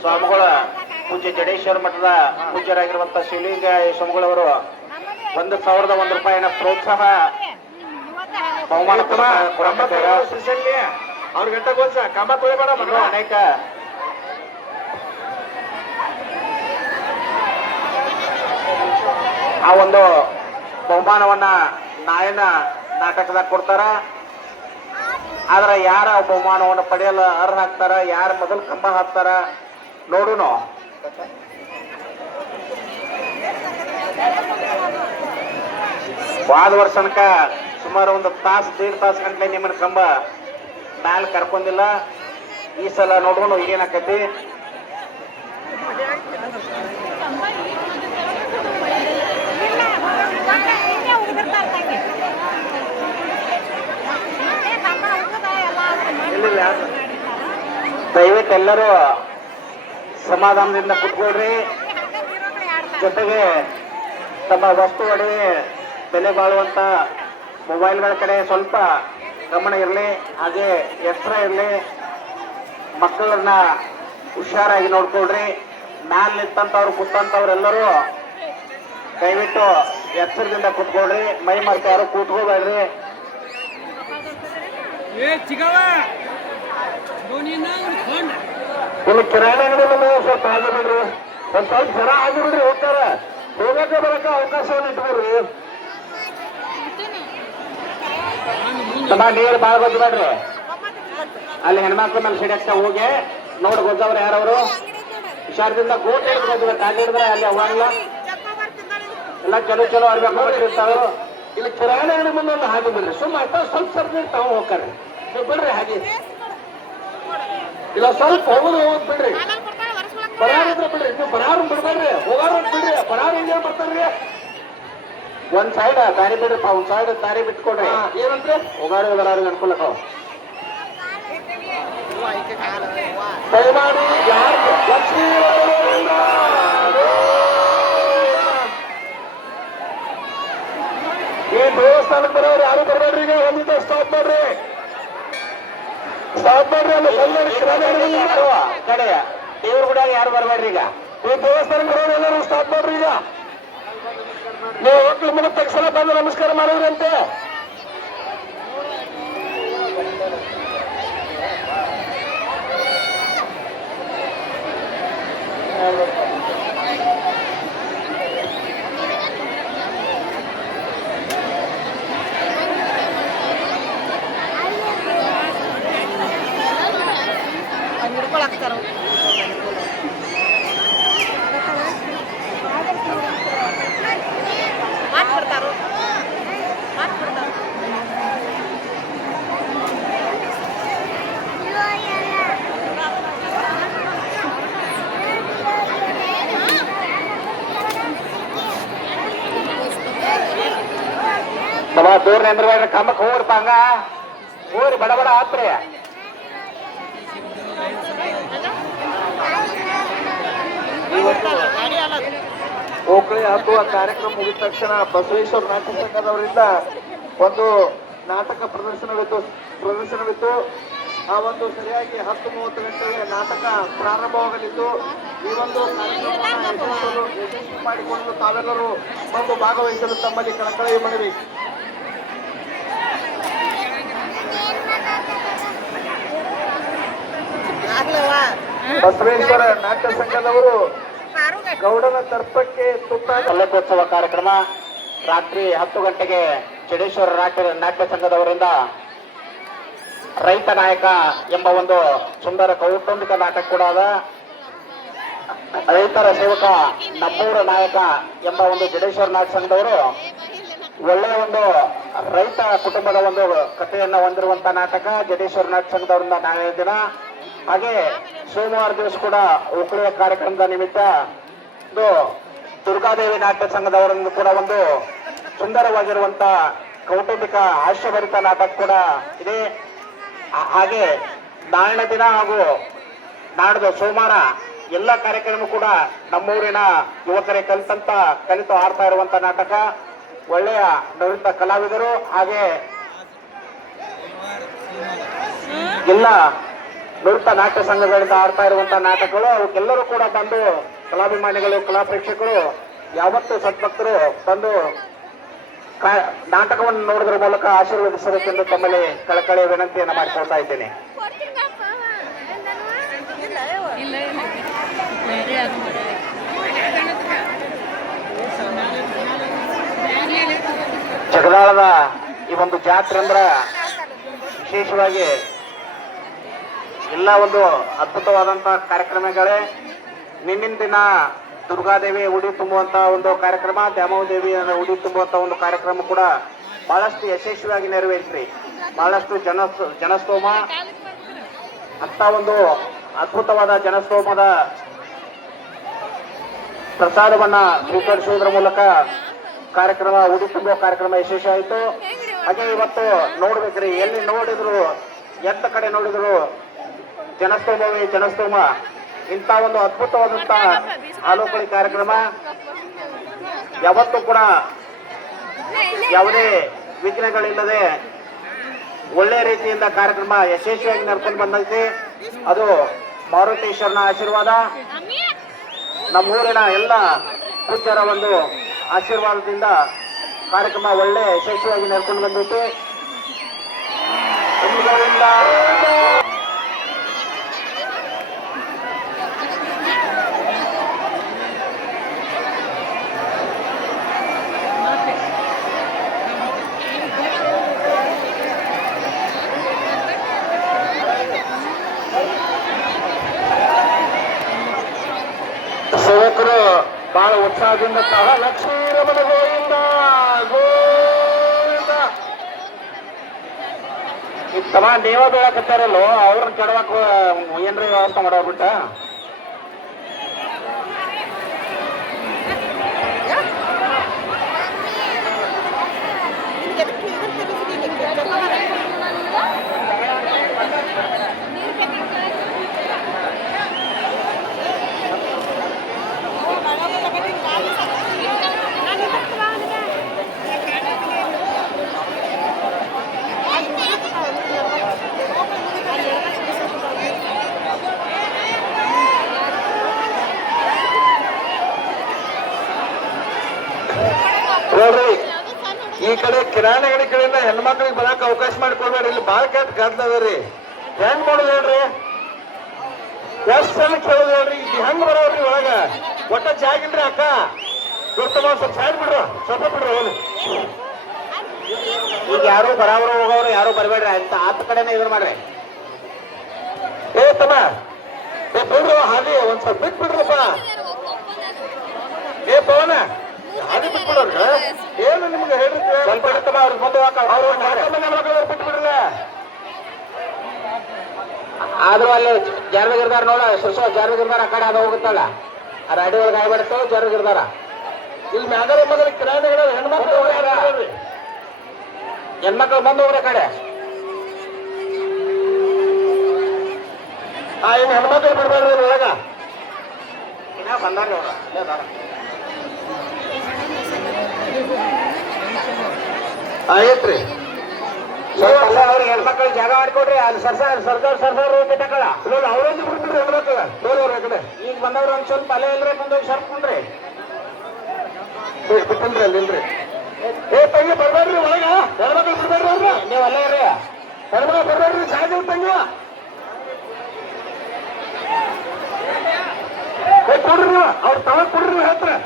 ಸ್ವಾಮಿಗಳ ಪೂಜ್ಯ ಜಡೇಶ್ವರ ಮಠದ ಪೂಜ್ಯರಾಗಿರುವಂತ ಶಿವಲಿಂಗ ಸ್ವಾಮಿಗಳವರು 1,001 ರೂಪಾಯಿನ ಪ್ರೋತ್ಸಾಹ ಬಹುಮಾನ ಅವ್ರ ಗಂಟೆ ಗೋಲ್ಸ ಕಂಬ ತೊಳಿಬೇಡ. ಅನೇಕ ಆ ಒಂದು ಬಹುಮಾನವನ್ನ ನಾಯನ ನಾಟಕದಾಗ ಕೊಡ್ತಾರ. ಆದ್ರೆ ಯಾರ ಬಹುಮಾನವನ್ನು ಪಡೆಯಲು ಅರ್ಹ ಆಗ್ತಾರ, ಯಾರ ಮೊದಲು ಕಂಬ ಹಾಕ್ತಾರ ನೋಡುನು. ವಾದ ವರ್ಷ ತನಕ ಸುಮಾರು ಒಂದು ತಾಸು 1.5 ತಾಸು ಗಂಟೆ ನಿಮ್ಮನ್ನ ಕಂಬ ಮ್ಯಾಲ ಕರ್ಕೊಂಡಿಲ್ಲ. ಈ ಸಲ ನೋಡೋಣ ಏನಾಕತಿ. ದಯವಿಟ್ಟು ಎಲ್ಲರೂ ಸಮಾಧಾನದಿಂದ ಕುತ್ಕೊಳ್ರಿ. ಜೊತೆಗೆ ತಮ್ಮ ವಸ್ತು ಒಡವೆ ಬೆಲೆ ಬಾಳುವಂತ ಮೊಬೈಲ್ಗಳ ಕಡೆ ಸ್ವಲ್ಪ ಗಮನ ಇರಲಿ, ಹಾಗೆ ಎಚ್ಚರ ಇರಲಿ. ಮಕ್ಕಳನ್ನ ಹುಷಾರಾಗಿ ನೋಡ್ಕೊಳ್ರಿ. ಮ್ಯಾಲ್ ನಿಂತಂತವ್ರು ಕೂತಂತವ್ರೆಲ್ಲರೂ ದಯವಿಟ್ಟು ಎಚ್ಚರದಿಂದ ಕುತ್ಕೊಳ್ರಿ. ಮೈ ಮರ್ತ ಯಾರು ಕೂತ್ಕೋಬೇಡ್ರಿ. ಇಲ್ಲಿ ಕಿರಾಣಿ ಅಂಗಡಿ ಸ್ವಲ್ಪ ಆಗಿಬಿಡ್ರಿ, ಒಂದ್ ಸ್ವಲ್ಪ ಜನ ಆಗಿಬಿಡ್ರಿ, ಹೋಗ್ತಾರ. ಹೋಗಕ್ಕೆ ಬರಕ ಅವಕಾಶವನ್ನು ಇಟ್ಕೊಡ್ರಿ. ತಮ್ಮ ನೀರು ಬಾಳ ಗೊತ್ತಬೇಡ್ರಿ. ಅಲ್ಲಿ ಹೆಣ್ಮಕ್ಳ ಮೇಲೆ ಸಿಡಕ್ತ ಹೋಗಿ ನೋಡಿ ಗೊತ್ತವ್ರು ಯಾರವರು. ಹುಷಾರದಿಂದ ಗೋಟ್ ಹಿಡಿದು ಗೊತ್ತಬೇಕು. ಅಲ್ಲಿ ಹಿಡಿದ್ರೆ ಅಲ್ಲಿ ಅವಾಗಿಲ್ಲ ಎಲ್ಲ ಚಲೋ ಚಲೋ ಅರ್ಬೇಕು. ಇಲ್ಲಿ ಕಿರಾಣಿ ಅಂಗಡಿ ಮುಂದೆ ಹಾಗೆ ಬಿಡ್ರಿ, ಸುಮ್ಮ ಸ್ವಲ್ಪ ಸರ್ದಿ ತಾವು ಹೋಗ್ತಾರೆ. ನೀವು ಬಿಡ್ರಿ ಹಾಗೆ, ಇಲ್ಲ ಸ್ವಲ್ಪ ಹೋಗೋದು ಹೋಗೋದು ಬಿಡ್ರಿ. ಬರಾರಿದ್ರೆ ಬಿಡ್ರಿ, ನೀವು ಬರಾರು ಬಿಡ್ಬೇಡ್ರಿ, ಹೋಗಾರು ಬಿಡ್ರಿ. ಬರಾರು ಹಿಂಗೆ ಬರ್ತಾರ್ರಿ. ಒಂದ್ ಸೈಡ್ ದಾರಿ ಬಿಡ್ರಪ್ಪ, ಒಂದ್ ಸೈಡ್ ದಾರಿ ಬಿಟ್ಕೊಡ್ರಿ. ಏನಂದ್ರೆ ಹೋಗಾರು ಬರಾರು ಅನ್ಕೊಳಕ ದಯಮಾಡಿ ಯಾರು ಲಕ್ಷ್ಮೀ ಈ ದೇವಸ್ಥಾನಕ್ಕೆ ಬರೋರು ಯಾರು ಬರ್ಬೇಡ್ರಿ. ಈಗ ಒಂದಿದ್ದ ಸ್ಟಾಪ್ ಮಾಡ್ರಿ, ಸ್ಟಾಪ್ ಮಾಡ್ರಿ. ಅಲ್ಲಿ ಕಡೆ ದೇವ್ರ ಗುಡಿಯಾಗ ಯಾರು ಬರ್ಬೇಡ್ರಿ. ಈಗ ಈ ದೇವಸ್ಥಾನಕ್ಕೆ ಬರೋರು ಎಲ್ಲರೂ ಸ್ಟಾಪ್ ಮಾಡ್ರಿ. ಈಗ ನೀವು ಹೋಗ್ಲಿ ಮುಗಿದ ತಕ್ಷಣ ಬಂದು ನಮಸ್ಕಾರ ಮಾಡಿದ್ರಂತೆ. ಹುಡುಗರು ಅಂದ್ರೆ ಕಮ್ಮಕ್ಕೆ ಹೋಗ್ರಪ್ಪ ಹಂಗ ಹೋಗ್ರಿ ಬಡ ಬಡ ಆತ್ರಿ. ಓಕಳಿ ಹಬ್ಬುವ ಕಾರ್ಯಕ್ರಮ ಮುಗಿದ ತಕ್ಷಣ ಬಸವೇಶ್ವರ ನಾಟ್ಯ ಸಂಘದವರಿಂದ ಒಂದು ನಾಟಕ ಪ್ರದರ್ಶನವಿತ್ತು. ಆ ಒಂದು ಸರಿಯಾಗಿ 10:30 ಗಂಟೆಗೆ ನಾಟಕ ಪ್ರಾರಂಭವಾಗಲಿದ್ದು, ಈ ಒಂದು ಕಾರ್ಯಕ್ರಮವನ್ನು ಯಶಸ್ವಿ ಮಾಡಿಕೊಂಡು ತಾವೆಲ್ಲರೂ ಬಂದು ಭಾಗವಹಿಸಲು ತಮ್ಮಲ್ಲಿ ಕಳಕಳಿ ಮನವಿ. ಬಸವೇಶ್ವರ ನಾಟ್ಯ ಸಂಘದವರು ಗೌಡನ ದರ್ಪಕ್ಕೆ ಕಲ್ಲಕೋತ್ಸವ ಕಾರ್ಯಕ್ರಮ ರಾತ್ರಿ 10 ಗಂಟೆಗೆ ಚಡೇಶ್ವರ ನಾಟ್ಯ ಸಂಘದವರಿಂದ ರೈತ ನಾಯಕ ಎಂಬ ಒಂದು ಸುಂದರ ಕೌಟುಂಬಿಕ ನಾಟಕ ಕೂಡ ಅದ. ರೈತರ ಸೇವಕ ನಮ್ಮೂರ ನಾಯಕ ಎಂಬ ಒಂದು ಜಡೇಶ್ವರ ನಾಟ್ಯ ಸಂಘದವರು ಒಳ್ಳೆಯ ಒಂದು ರೈತ ಕುಟುಂಬದ ಒಂದು ಕಥೆಯನ್ನ ಹೊಂದಿರುವಂತ ನಾಟಕ ಜಡೇಶ್ವರ ನಾಟ್ಯ ಸಂಘದವರಿಂದ ನಾಳೆ ದಿನ. ಹಾಗೆ ಸೋಮವಾರ ದಿವಸ ಕೂಡ ಉಕಳಿಯ ಕಾರ್ಯಕ್ರಮದ ನಿಮಿತ್ತ ಒಂದು ದುರ್ಗಾದೇವಿ ನಾಟ್ಯ ಸಂಘದವರಿಂದ ಕೂಡ ಒಂದು ಸುಂದರವಾಗಿರುವಂತ ಕೌಟುಂಬಿಕ ಹಾಸ್ಯಭರಿತ ನಾಟಕ ಕೂಡ ಇದೆ. ಹಾಗೆ ನಾಳಿನ ದಿನ ಹಾಗೂ ನಾಡ್ದು ಸೋಮವಾರ ಎಲ್ಲ ಕಾರ್ಯಕ್ರಮ ಕೂಡ ನಮ್ಮೂರಿನ ಯುವಕರೇ ಕಲಿತು ಆಡ್ತಾ ಇರುವಂತ ನಾಟಕ. ಒಳ್ಳೆಯ ನುರಿತ ಕಲಾವಿದರು ಹಾಗೆ ಎಲ್ಲ ನುರಿತ ನಾಟ್ಯ ಸಂಘಗಳಿಂದ ಆಡ್ತಾ ಇರುವಂತಹ ನಾಟಕಗಳು ಅವಕ್ಕೆಲ್ಲರೂ ಕೂಡ ಬಂದು ಕಲಾಭಿಮಾನಿಗಳು ಕಲಾ ಪ್ರೇಕ್ಷಕರು ಯಾವತ್ತೂ ಸದ್ಭಕ್ತರು ಬಂದು ನಾಟಕವನ್ನು ನೋಡುವುದರ ಮೂಲಕ ಆಶೀರ್ವದಿಸಬೇಕೆಂದು ತಮ್ಮಲ್ಲಿ ಕಳಕಳಿ ವಿನಂತಿಯನ್ನು ಮಾಡಿಕೊಳ್ತಾ ಇದ್ದೇನೆ. ಜಗದಾಳದ ಈ ಒಂದು ಜಾತ್ರೆ ಅಂದ್ರ ವಿಶೇಷವಾಗಿ ಎಲ್ಲ ಒಂದು ಅದ್ಭುತವಾದಂತಹ ಕಾರ್ಯಕ್ರಮಗಳೇ. ನಿನ್ನಿನ ದಿನ ದುರ್ಗಾದೇವಿ ಉಡಿ ತುಂಬುವಂತ ಒಂದು ಕಾರ್ಯಕ್ರಮ, ದ್ಯಾಮವ್ವ ದೇವಿಯ ಉಡಿ ತುಂಬುವಂತ ಒಂದು ಕಾರ್ಯಕ್ರಮ ಕೂಡ ಬಹಳಷ್ಟು ಯಶಸ್ವಿಯಾಗಿ ನೆರವೇರಿಸ್ರಿ. ಬಹಳಷ್ಟು ಜನಸ್ತೋಮ ಅಂತ ಒಂದು ಅದ್ಭುತವಾದ ಜನಸ್ತೋಮದ ಪ್ರಸಾದವನ್ನ ಸ್ವೀಕರಿಸುವುದರ ಮೂಲಕ ಕಾರ್ಯಕ್ರಮ ಉಡಿ ತುಂಬುವ ಕಾರ್ಯಕ್ರಮ ಯಶಸ್ವಿ ಆಯಿತು. ಹಾಗೆ ಇವತ್ತು ನೋಡ್ಬೇಕ್ರಿ, ಎಲ್ಲಿ ನೋಡಿದ್ರು ಎತ್ತ ಕಡೆ ನೋಡಿದ್ರು ಜನಸ್ತೋಮ ಇಂಥ ಒಂದು ಅದ್ಭುತವಾದಂತ ಆಲೋಕಳಿ ಕಾರ್ಯಕ್ರಮ ಯಾವತ್ತೂ ಕೂಡ ಯಾವುದೇ ವಿಘ್ನಗಳಿಲ್ಲದೆ ಒಳ್ಳೆ ರೀತಿಯಿಂದ ಕಾರ್ಯಕ್ರಮ ಯಶಸ್ವಿಯಾಗಿ ನಡ್ಕೊಂಡು ಬಂದೈತಿ. ಅದು ಮಾರುತೇಶ್ವರನ ಆಶೀರ್ವಾದ, ನಮ್ಮೂರಿನ ಎಲ್ಲ ಪೂಜ್ಯರ ಒಂದು ಆಶೀರ್ವಾದದಿಂದ ಕಾರ್ಯಕ್ರಮ ಒಳ್ಳೆ ಯಶಸ್ವಿಯಾಗಿ ನಡ್ಕೊಂಡು ಬಂದೈತಿ. ಸೇವಕರು ಬಹಳ ಉತ್ಸಾಹದಿಂದ ಲಕ್ಷ್ಮೀ ರಮಣ ಗೋವಿಂದ ಗೋವಿಂದ ತಮ್ಮ ನೇವ ಬೀಳಕತ್ತಾರಲ್ಲೋ ಅವ್ರನ್ನ ಕೆಡವಾಕ ಏನ್ರಿ ವ್ಯವಸ್ಥೆ ಮಾಡೋಗ್ಬಿಟ್ಟ. ನೋಡ್ರಿ, ಈ ಕಡೆ ಕಿರಾಣಿ ಅಂಗಡಿ ಕಡೆಯಿಂದ ಹೆಣ್ಮಕ್ಳಿಗೆ ಬರಾಕ ಅವಕಾಶ ಮಾಡಿಕೊಡ್ಬೇಡ್ರಿ. ಇಲ್ಲಿ ಬಾಳ ಕೆಟ್ಟ ಗದ್ದದ್ರಿ. ಹೆಂಗ್ ಮಾಡೋದು ಹೇಳ್ರಿ, ಎಷ್ಟು ಸಲ ಕೇಳೋದು ಹೇಳ್ರಿ. ಇಲ್ಲಿ ಹೆಂಗ್ ಬರೋವ್ರಿ ಒಳಗ ಒಟ್ಟ ಜಾಗಿಲ್ರಿ ಅಕ್ಕ ಗೊತ್ತಮ್ಮ, ಸ್ವಲ್ಪ ಸೈಡ್ ಬಿಡ್ರು, ಸ್ವಲ್ಪ ಬಿಡ್ರು ಹೋಗಿ. ಈಗ ಯಾರು ಬರಾವ್ರು ಹೋಗೋರು ಯಾರು ಬರಬೇಡ್ರಿ ಅಂತ ಆತ ಕಡೆನೇ ಇದನ್ನ ಮಾಡ್ರಿ. ಏ ತಮ್ಮ ಬಿಡ್ರು ಹಾದಿ ಒಂದ್ ಸ್ವಲ್ಪ ಬಿಟ್ಟು ಬಿಡ್ರಪ್ಪ. ಏ ಪವನ ಹಾದಿ ಬಿಟ್ಬಿಡ್ರ, ಏನು ನಿಮ್ಗೆ ಹೇಳ್ರಿ ಸ್ವಲ್ಪ ಇರ್ತಮ್ಮ. ಅವ್ರಿಗೆ ಬಂದು ಅವ್ರು ಬಿಟ್ಟು ಬಿಡ್ರಲ್ಲ. ಆದ್ರೂ ಅಲ್ಲಿ ಜಾರ್ವಿಗಿರ್ದಾರ ನೋಡ, ಜಾರ್ವಿಗಿರ್ದಾರ ಆ ಕಡೆ ಅದು ಹೋಗುತ್ತಲ್ಲ, ಆ ರಾಡಿ ಒಳಗೆ ಆಗ್ಬಿಡ್ತಾವ ಜಾರ್ವಿಗಿರ್ದಾರ. ಇಲ್ಲಿ ಮ್ಯಾಗರ ಮಗನ ಕಿರಾಣಿಗಳ ಹೆಣ್ಮಕ್ಳು ಹೆಣ್ಮಕ್ಳು ಬಂದು ಹೋಗ್ರೆ ಕಡೆ ಇನ್ನು ಹೆಣ್ಮಕ್ಳು ಬಿಡ್ಬೇಡ್ರಿ ಒಳಗ ಇನ್ನ ಬಂದಾರ್ರಿ ಅವ್ರ ಅಲ್ಲೇ ಅದಾರ. ಆಗೈತ್ರಿ ಸ್ವಲ್ಪ ಅಲ್ಲೇ ಅವ್ರಿಗೆ ಹೆಣ್ಮಕ್ಳು ಜಾಗ ಮಾಡಿಕೊಡ್ರಿ ಅಲ್ಲಿ ಸರ್ದಾರ್ ಬಿಟ್ಟಕಳ ನೋಡಿ ಅವ್ರೇನು ಬಿಡ್ಬಿಡ್ರಿ ಹೆಣ್ಮಕ್ಳ ನೋಡಿ ಅವ್ರ ಕಡೆ ಈಗ ಬಂದವ್ರು ಒಂದ್ ಸ್ವಲ್ಪ ಅಲ್ಲೇ ಇಲ್ರಿ ಬಂದು ಸರ್ಕೊಂಡ್ರಿ ಬಿಟ್ಟಲ್ರಿ ಅಲ್ಲಿ ಇಲ್ರಿ ತಂಗಿ ಬರ್ಬೇಡ್ರಿ ಒಳಗ ಹೆಣ್ಮಕ್ಳು ಬಿಡ್ಬೇಡ್ರಿ ಅವ್ರ ನೀವು ಅಲ್ಲೇ ಇರ್ರಿ ಹೆಣ್ಮಕ್ಳು ಬರ್ಬೇಡ್ರಿ ಜಾಗ ತಂಗಿ ಕೊಡ್ರಿ ನೀವು ಅವ್ರ ತವಾಗ ಕೊಡ್ರಿ ನೀವು ಹೇಳ್ತಾರೆ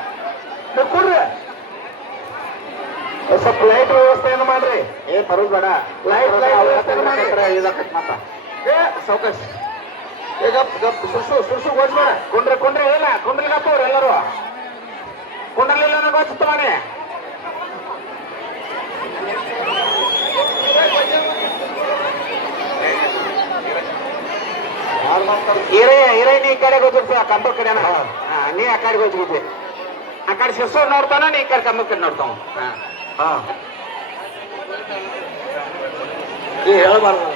ನೀವು ಕೊಡ್ರಿ ಸ್ವಲ್ಪ ಲೈಟ್ ವ್ಯವಸ್ಥೆಯನ್ನು ಮಾಡ್ರಿ ಬರೋದು ಬೇಡ ಲೈಟ್ ವ್ಯವಸ್ಥೆಯನ್ನು ಮಾಡಿ ಇದಾಕತ್ ಮಾತ ಸಾವಕಾಶ ಈಗ ಸುರ್ಸು ಗೋಸ್ಬೇಡ ಕುಂಡ್ರಿ ಇಲ್ಲ ಕುಂಡ್ರಿಗಪ್ಪ ಅವ್ರು ಎಲ್ಲರೂ ಕುಂಡ್ರಲಿಲ್ಲ ಗೊತ್ತು ಮನೆ ಹಿರೇ ನೀ ಈ ಕಡೆ ಗೊತ್ತಿರ್ತೀಯ ಕಂಬ ಕಡೆನ ನೀ ಆ ಕಡೆ ಗೊತ್ತಿದ್ದೆ ಆ ಕಡೆ ಶಿಸ್ತು ನೋಡ್ತಾನ ನೀ ಈ ಕಡೆ ಕಂಬ ಕಡೆ ನೋಡ್ತಾವ ಹಾ ಈ ಹೇಳಬಾರ್ದು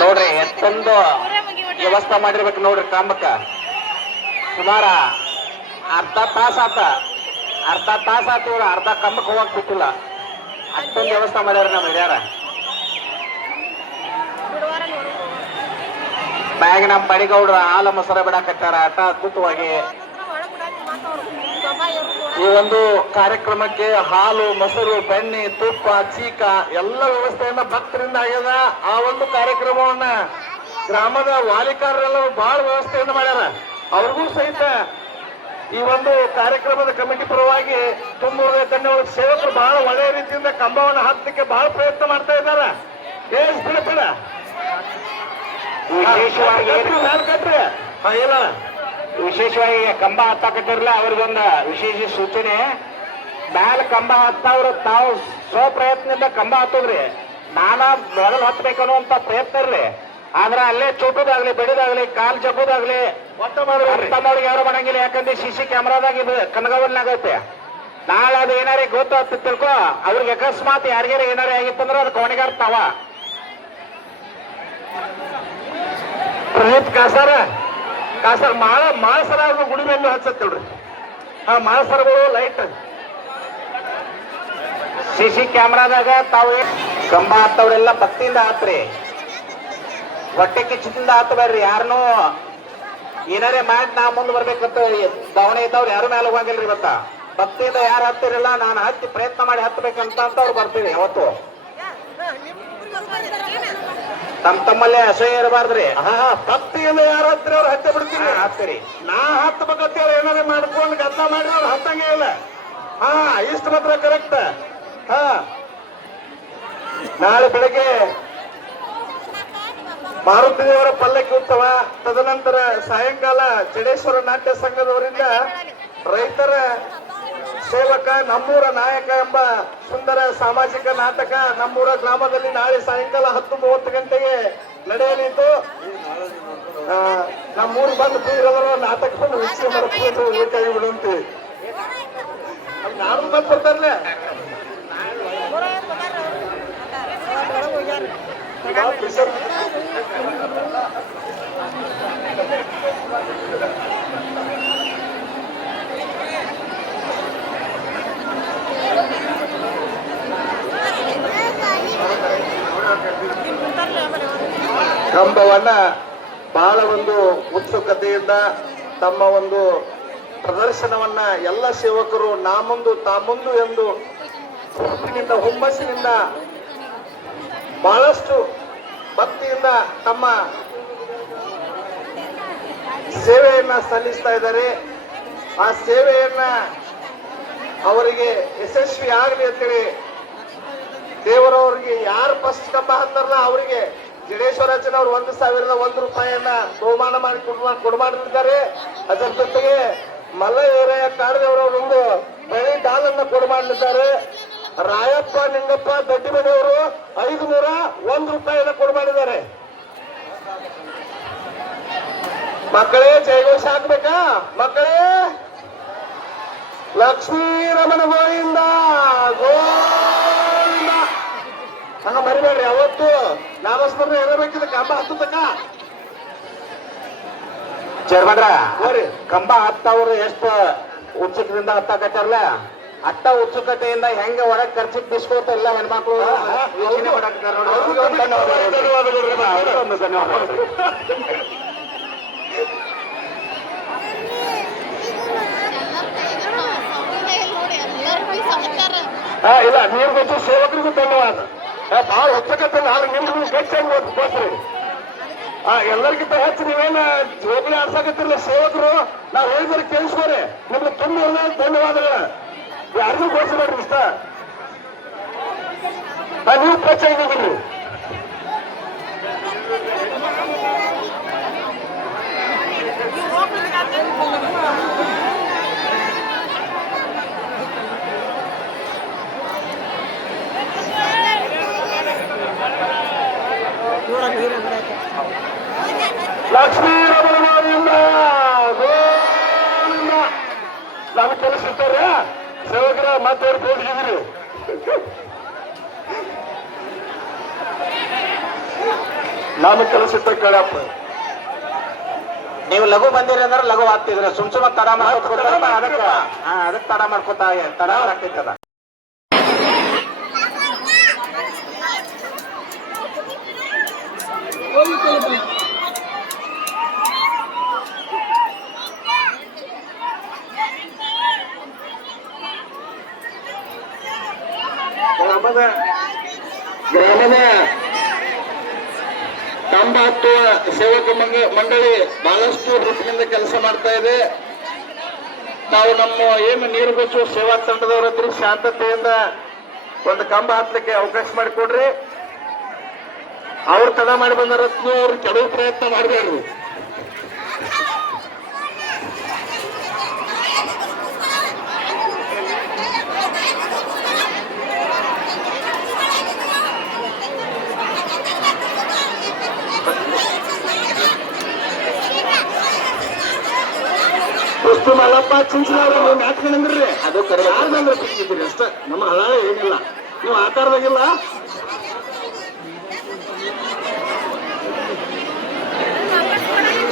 ನೋಡ್ರಿ ಎಷ್ಟೊಂದು ವ್ಯವಸ್ಥೆ ಮಾಡಿರ್ಬೇಕು ನೋಡ್ರಿ ಕಾಂಬಕ್ಕ ಸುಮಾರ ಅರ್ಧ ತಾಸ ಆತ ಇವ್ರು ಅರ್ಧ ಕಂಬಕ್ಕೆ ಹೋಗಕ್ ಬಿಟ್ಟಿಲ್ಲ ಅಷ್ಟೊಂದು ವ್ಯವಸ್ಥೆ ಮಾಡ್ಯಾರ ನಮ್ಮ ಹಿರಿಯರ ಬ್ಯಾಗ್ ನಮ್ಮ ಬಡಿಗೌಡ್ರ ಹಾಲ ಮೊಸರ ಬಿಡಾಕತ್ತಾರ ಆಟ ಅದ್ಭುತವಾಗಿ ಈ ಒಂದು ಕಾರ್ಯಕ್ರಮಕ್ಕೆ ಹಾಲು ಮೊಸರು ಬೆಣ್ಣೆ ತುಪ್ಪ ಚೀಕ ಎಲ್ಲ ವ್ಯವಸ್ಥೆಯನ್ನ ಭಕ್ತರಿಂದ ಆಗ್ಯದ ಆ ಒಂದು ಕಾರ್ಯಕ್ರಮವನ್ನ ಗ್ರಾಮದ ವಾಲಿಕಾರರೆಲ್ಲರೂ ಬಹಳ ವ್ಯವಸ್ಥೆಯನ್ನು ಮಾಡ್ಯಾರ ಅವ್ರಿಗೂ ಸಹಿತ ಈ ಒಂದು ಕಾರ್ಯಕ್ರಮದ ಕಮಿಟಿ ಪರವಾಗಿ ತುಂಬ ಧನ್ಯವಾದ ಸೇವಕರು ಬಹಳ ಒಳ್ಳೆಯ ರೀತಿಯಿಂದ ಕಂಬವನ್ನು ಹತ್ತಲಿಕ್ಕೆ ಬಹಳ ಪ್ರಯತ್ನ ಮಾಡ್ತಾ ಇದ್ದಾರೆ ವಿಶೇಷವಾಗಿ ಕಂಬ ಹತ್ತಾಕತ್ತಿರಲಿಲ್ಲ ಅವ್ರಿಗೊಂದು ವಿಶೇಷ ಸೂಚನೆ ಮ್ಯಾಲ ಕಂಬ ಹತ್ತವ್ರು ತಾವು ಸ್ವಪ್ರಯತ್ನದಿಂದ ಕಂಬ ಹತ್ತದ್ರಿ ನಾನಾ ಮೊದಲು ಹತ್ಬೇಕನ್ನುವಂತ ಪ್ರಯತ್ನ ಇರ್ಲಿ ಆದ್ರೆ ಅಲ್ಲೇ ಚೋಟೋದಾಗ್ಲಿ ಬೆಳೆದಾಗ್ಲಿ ಕಾಲ್ ಜಗ್ಗೋದಾಗ್ಲಿ ತಮ್ಮವ್ರಿಗೆ ಯಾರು ಮಾಡಂಗಿಲ್ಲ ಯಾಕಂದ್ರೆ ಸಿಸಿ ಕ್ಯಾಮ್ರಾದಾಗ ಇದು ಕನಗವಲ್ನಾಗೈತೆ ನಾಳೆ ಅದು ಏನಾರೇ ಗೊತ್ತಾಗ್ತ ತಿಳ್ಕೊ ಅವ್ರಿಗೆ ಅಕಸ್ಮಾತ್ ಯಾರಿಗಾರ ಏನಾರೇ ಆಗಿತ್ತಂದ್ರೆ ಅದು ಕೊನೆಗಾರ ತಾವ ಪ್ರದೀಪ್ ಕಾಸಾರ ಮಾಳಸರ ಗುಡಿ ಮೇಲೆ ಹಚ್ಚತ್ತೇಳ್ರಿ ಆ ಮಾಳಸರಗಳು ಲೈಟ್ ಸಿಸಿ ಕ್ಯಾಮ್ರಾದಾಗ ತಾವು ಕಂಬ ಹತ್ತವ್ರೆಲ್ಲ ಭಕ್ತಿಯಿಂದ ಹತ್ರಿ ಹೊಟ್ಟೆ ಕಿಚ್ಚದಿಂದ ಹತ್ತಬೇಡ್ರಿ ಯಾರನ್ನೂ ಏನಾರೇ ಮಾಡಿ ನಾ ಮುಂದೆ ಬರ್ಬೇಕಂತ ದಾವಣೆ ಇದ್ದವ್ರು ಯಾರು ಮೇಲೆ ಹೋಗಂಗಿಲ್ರಿ ಇವತ್ತ ಭಕ್ತಿಯಿಂದ ಯಾರು ಹತ್ತಿರಲ್ಲ ನಾನು ಹತ್ತಿ ಪ್ರಯತ್ನ ಮಾಡಿ ಹತ್ತಬೇಕಂತ ಅವ್ರು ಬರ್ತೀವಿ ಯಾವತ್ತು ತಮ್ಮಲ್ಲೇ ಅಸಹ್ಯ ಇರಬಾರ್ದ್ರಿ ಭಕ್ತಿಯಿಂದ ಯಾರು ಹತ್ತಿರ ಅವ್ರು ಹತ್ತೆ ಬಿಡ್ತೀರಿ ಹತ್ತಿರಿ ನಾ ಹತ್ತಬೇಕಂತ ಏನಾರೇ ಮಾಡ್ಕೊಂಡು ಗದ್ದ ಮಾಡಿ ಅವ್ರು ಹತ್ತಂಗೆ ಇಲ್ಲ ಇಷ್ಟು ಮಾತ್ರ ಕರೆಕ್ಟ್ ನಾಳೆ ಬೆಳಗ್ಗೆ ಮಾರುತಿ ದೇವರ ಪಲ್ಲಕ್ಕಿ ಉತ್ಸವ ತದನಂತರ ಸಾಯಂಕಾಲ ಜಡೇಶ್ವರ ನಾಟ್ಯ ಸಂಘದವರಿಂದ ರೈತರ ಸೇವಕ ನಮ್ಮೂರ ನಾಯಕ ಎಂಬ ಸುಂದರ ಸಾಮಾಜಿಕ ನಾಟಕ ನಮ್ಮೂರ ಗ್ರಾಮದಲ್ಲಿ ನಾಳೆ ಸಾಯಂಕಾಲ 10:30 ಗಂಟೆಗೆ ನಡೆಯಲಿದ್ದು ನಮ್ಮೂರು ಬಂದು ಬೀರವರು ನಾಟಕವನ್ನು ವೀಕ್ಷಣೆ ಮಾಡ್ಕೊಂಡು ಬೇಕಾಗಿ ಬಿಡುವಂತೆ ನಾನು ಬಂದು ಬರ್ತಾರಲ್ಲ ಕಂಬವನ್ನ ಬಹಳ ಒಂದು ಉತ್ಸುಕತೆಯಿಂದ ತಮ್ಮ ಒಂದು ಪ್ರದರ್ಶನವನ್ನ ಎಲ್ಲ ಸೇವಕರು ನಾ ಮುಂದು ತಾ ಮುಂದು ಎಂದು ಹುಮ್ಮಸ್ಸಿನಿಂದ ಬಹಳಷ್ಟು ಭಕ್ತಿಯಿಂದ ತಮ್ಮ ಸೇವೆಯನ್ನ ಸಲ್ಲಿಸ್ತಾ ಇದ್ದಾರೆ. ಆ ಸೇವೆಯನ್ನ ಅವರಿಗೆ ಯಶಸ್ವಿ ಆಗಲಿ ಅಂತೇಳಿ ದೇವರವರಿಗೆ ಯಾರು ಫಸ್ಟ್ ಕಂಬ ಹತ್ತಾರಲ್ಲ ಅವರಿಗೆ ಜಿಡೇಶ್ವರಾಜನವರು 1,001 ಬಹುಮಾನ ಮಾಡಿ ಕೊಡುಮಾಡಿದ್ದಾರೆ. ಅದರ ಜೊತೆಗೆ ಮಲ್ಲವೀರಯ್ಯ ಕಾರದವರೊಂದು ಬೆಳೆ ಡಾಲನ್ನ ಕೊಡುಮಾಡಲಿದ್ದಾರೆ. ರಾಯಪ್ಪ ನಿಂಗಪ್ಪ ದಡ್ಡಿಮನೆಯವರು 501 ಕೊಡುಮಾಡಿದ್ದಾರೆ. ಮಕ್ಕಳೇ ಜಯಘೋಷ ಹಾಕ್ಬೇಕಾ? ಮಕ್ಕಳೇ ಲಕ್ಷ್ಮೀ ರಮಣ ಗೋವಿಂದ ಗೋವಿಂದ ಹಂಗ ಮರಿಬೇಡ್ರಿ. ಅವತ್ತು ನಾಮಸ್ಮರಣೆ ಇರಬೇಕಿದೆ ಕಂಬ ಹತ್ತತಕ್ಕ ಚೇರ್ಮನ್ರ ಹೋರಿ. ಕಂಬ ಹತ್ತವ್ರು ಎಷ್ಟು ಉತ್ಸುಕದಿಂದ ಹತ್ತಾಕತ್ತಾರಲ್ಲ, ಅಟ್ಟ ಉತ್ಸುಕತೆಯಿಂದ ಹೆಂಗ ಒಳಗ್ ಖರ್ಚಿಗೆ ಬಿಸ್ಕೋತ ಎಲ್ಲ ಹೆಣ್ಮಕ್ಳು ಯೋಚನೆ ಮಾಡಾಕತ್ತಾರ ನೋಡಿ. ಅವ್ರಿಗೆ ಒಂದು ಧನ್ಯವಾದ. ಇಲ್ಲ ನೀರು ಗೊತ್ತು ಸೇವಕರಿಗೂ ಧನ್ಯವಾದ. ಬಹಳ ಉತ್ಸುಕತೆ ನಾನು ನಿಮ್ಗೆ ಹೆಚ್ಚಾಗಿ ಗೋಸ್ರಿ ಎಲ್ಲರಿಗಿಂತ ಹೆಚ್ಚು ನೀವೇನ ಜೋಬಳಿ ಆಡ್ಸಾಕತ್ತಿರಲ್ಲ ಸೇವಕರು. ನಾವು ಹೇಳಿದ್ರೆ ಕೇಳಿಸ್ಕೋರಿ. ನಿಮ್ಗೆ ತುಂಬ ಧನ್ಯವಾದಗಳು. ಯಾರಿಗೂ ಘೋಷಿಸ್ಬೇಡ್ರಿ ಇಷ್ಟ. ನೀವು ಪ್ರೋತ್ಸಾಹಿದ್ದೀರಿ. ಲಕ್ಷ್ಮೀ ರಮಣದಿಂದ ಗೋವಿಂದ ನಮ್ಗೆ ಕೆಲಸಿರ್ತಾರೆ ಸೇವಕರ ಮಾತಾಡಿ ಹೋಗಿದ್ದೀರಿ. ನಮ್ಗೆ ಕೆಲಸಿತ್ತ ಕಳಪ್ಪ. ನೀವು ಲಘು ಬಂದಿರಿ ಅಂದ್ರೆ ಲಘು ಆಗ್ತಿದ್ರ. ಸುಮ್ ತಡ ಮಾಡ್ಕೊತ ಅದಕ್ಕೆ ತಡ ಮಾಡ್ಕೊತ ತಡ ಆಗ್ತೈತದ. ಗ್ರಾಮದ ಕಂಬ ಹತ್ತುವ ಸೇವಕ ಮಂಡಳಿ ಬಹಳಷ್ಟು ರೀತಿಯಿಂದ ಕೆಲಸ ಮಾಡ್ತಾ ಇದೆ. ನಾವು ನಮ್ಮ ಏನು ನೀರು ಬಚ್ಚುವ ಸೇವಾ ತಂಡದವರ ಹತ್ರ ಶಾಂತತೆಯಿಂದ ಒಂದು ಕಂಬ ಹತ್ತಲಿಕ್ಕೆ ಅವಕಾಶ ಮಾಡಿಕೊಡ್ರಿ. ಅವ್ರು ತಡ ಮಾಡಿ ಬಂದ ರತ್ನ ಅವ್ರು ಕೆಲವು ಪ್ರಯತ್ನ ಮಾಡಬೇಡ್ರಿ. ವಸ್ತು ಮಲ್ಲಪ್ಪ ಚಿಂಚಿನವ್ರು ನೀವು ನಾಟ್ಕೊಂಡ್ರಿ ಅದು ಕರೆ ಯಾರ್ದಂದ್ರೆ ಸಿಕ್ಕಿದ್ದೀರಿ ಅಷ್ಟ. ನಮ್ಮ ಹಳ ಏನಿಲ್ಲ, ನೀವು ಆಕಾರದಾಗಿಲ್ಲ.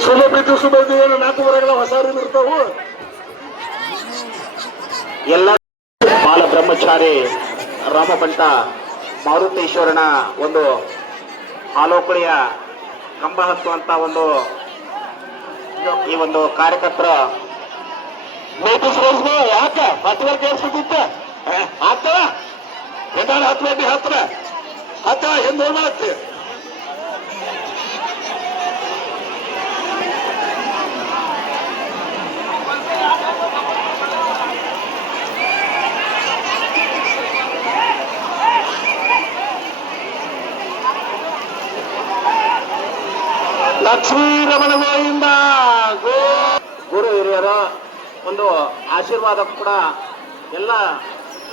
ಸುಲಭ ಸುಬೈದು ಏನು 4 ವರೆಗಳ ಹೊಸ ಇರ್ತಾವು. ಎಲ್ಲ ಬಾಲ ಬ್ರಹ್ಮಚಾರಿ ರಾಮಪಂಟ ಮಾರುತೇಶ್ವರನ ಒಂದು ಆಲೋಕಳಿಯ ಕಂಬ ಹತ್ತುವಂತ ಒಂದು ಈ ಒಂದು ಕಾರ್ಯಕರ್ತರ ಯಾಕ ಹತ್ತುವರೆ ಕೇಳಿಸ್ತಿತ್ತ ಆಗ್ತದ ಎದಾರ 10 ಗಂಟೆ ಹತ್ತ ಹಿಂದೆ ಹೋಗ್ತಿ. ಲಕ್ಷ್ಮೀ ರಮಣ ಗೋವಿಂದ ಗುರು ಹಿರಿಯರ ಒಂದು ಆಶೀರ್ವಾದ ಕೂಡ ಎಲ್ಲ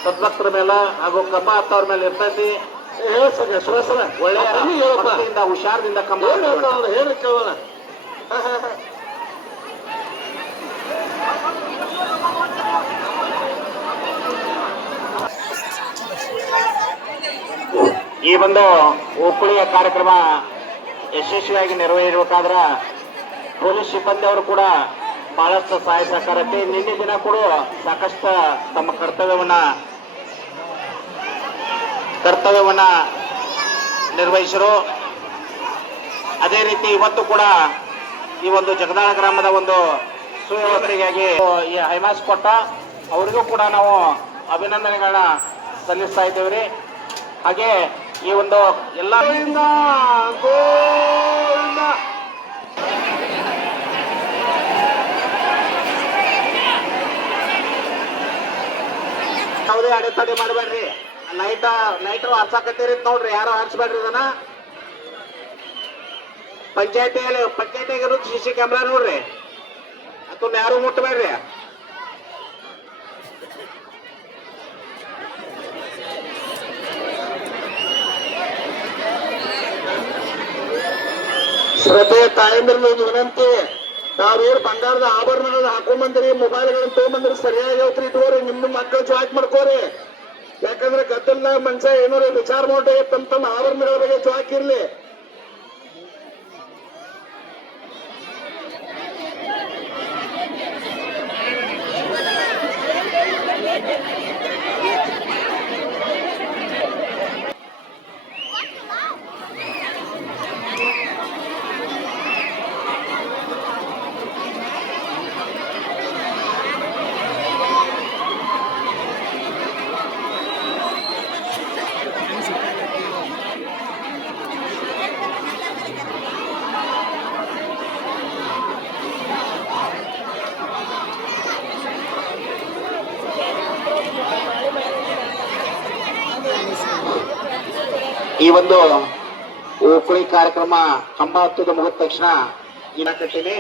ಸದ್ಭಕ್ತರ ಮೇಲೆ ಹಾಗೂ ಕಂಬ ಹತ್ತವ್ರ ಮೇಲೆ ಇರ್ತೈತಿ. ಒಳ್ಳೆಯ ಭಕ್ತಿಯಿಂದ ಹುಷಾರದಿಂದ ಕಂಬ ಹೇಳಿ ಕೇಳೋಣ. ಈ ಒಂದು ಒಕ್ಕುಳಿಯ ಕಾರ್ಯಕ್ರಮ ಯಶಸ್ವಿಯಾಗಿ ನೆರವೇರಬೇಕಾದ್ರ ಪೊಲೀಸ್ ಸಿಬ್ಬಂದಿ ಅವರು ಕೂಡ ಬಹಳಷ್ಟು ಸಹಾಯ ಸಹಕಾರಕ್ಕೆ ನಿನ್ನೆ ದಿನ ಕೂಡ ಸಾಕಷ್ಟು ತಮ್ಮ ಕರ್ತವ್ಯವನ್ನ ನಿರ್ವಹಿಸರು. ಅದೇ ರೀತಿ ಇವತ್ತು ಕೂಡ ಈ ಒಂದು ಜಗದಾಳ ಗ್ರಾಮದ ಒಂದು ಸುವ್ಯವಸ್ಥೆಗಾಗಿ ಈ ಹೈಮಾಸ್ ಕೊಟ್ಟ ಅವರಿಗೂ ಕೂಡ ನಾವು ಅಭಿನಂದನೆಗಳನ್ನ ಸಲ್ಲಿಸ್ತಾ ಇದ್ದೇವೆ. ಹಾಗೆ ಈ ಒಂದು ಎಲ್ಲ ಯಾವುದೇ ಅಡೆತಡೆ ಮಾಡಬೇಡ್ರಿ. ಲೈಟರ್ ಹರ್ಸಾಕತ್ತೀರಿ ನೋಡ್ರಿ, ಯಾರು ಹರ್ಸ್ಬೇಡ್ರಿ ಇದನ್ನ. ಪಂಚಾಯತಿಯಾಗಿರೋದು CC ಕ್ಯಾಮ್ರಾ ನೋಡ್ರಿ, ಅದನ್ನ ಯಾರು ಮುಟ್ಟಬೇಡ್ರಿ. ಶ್ರದ್ಧೆ ತಾಯಂದ್ರಲ್ಲಿ ಒಂದು ವಿನಂತಿ, ನಾವೇನು ಬಂಗಾರದ ಆಭರಣಗಳನ್ನ ಹಾಕೊಂಬಂದ್ರಿ, ಮೊಬೈಲ್ಗಳನ್ನ ತಗೊಂಬಂದ್ರಿ, ಸರಿಯಾಗಿ ಹೋಗ್ರಿ, ಇಟ್ಕೋರಿ, ನಿಮ್ಮ ಮಕ್ಕಳು ಜಾಕ್ ಮಾಡ್ಕೋರಿ. ಯಾಕಂದ್ರೆ ಗದ್ದಲ ಮನುಷ್ಯ ಏನಾರ ವಿಚಾರ ಮಾಡಿ ತಮ್ಮ ಆಭರಣಗಳ ಬಗ್ಗೆ ಜಾಕಿರ್ಲಿ. ಈ ಒಂದು ಓಕುಳಿ ಕಾರ್ಯಕ್ರಮ ಕಂಬ ಹತ್ತದ ಮುಗಿದ ತಕ್ಷಣ ಇಡಕತ್ತೀನಿ.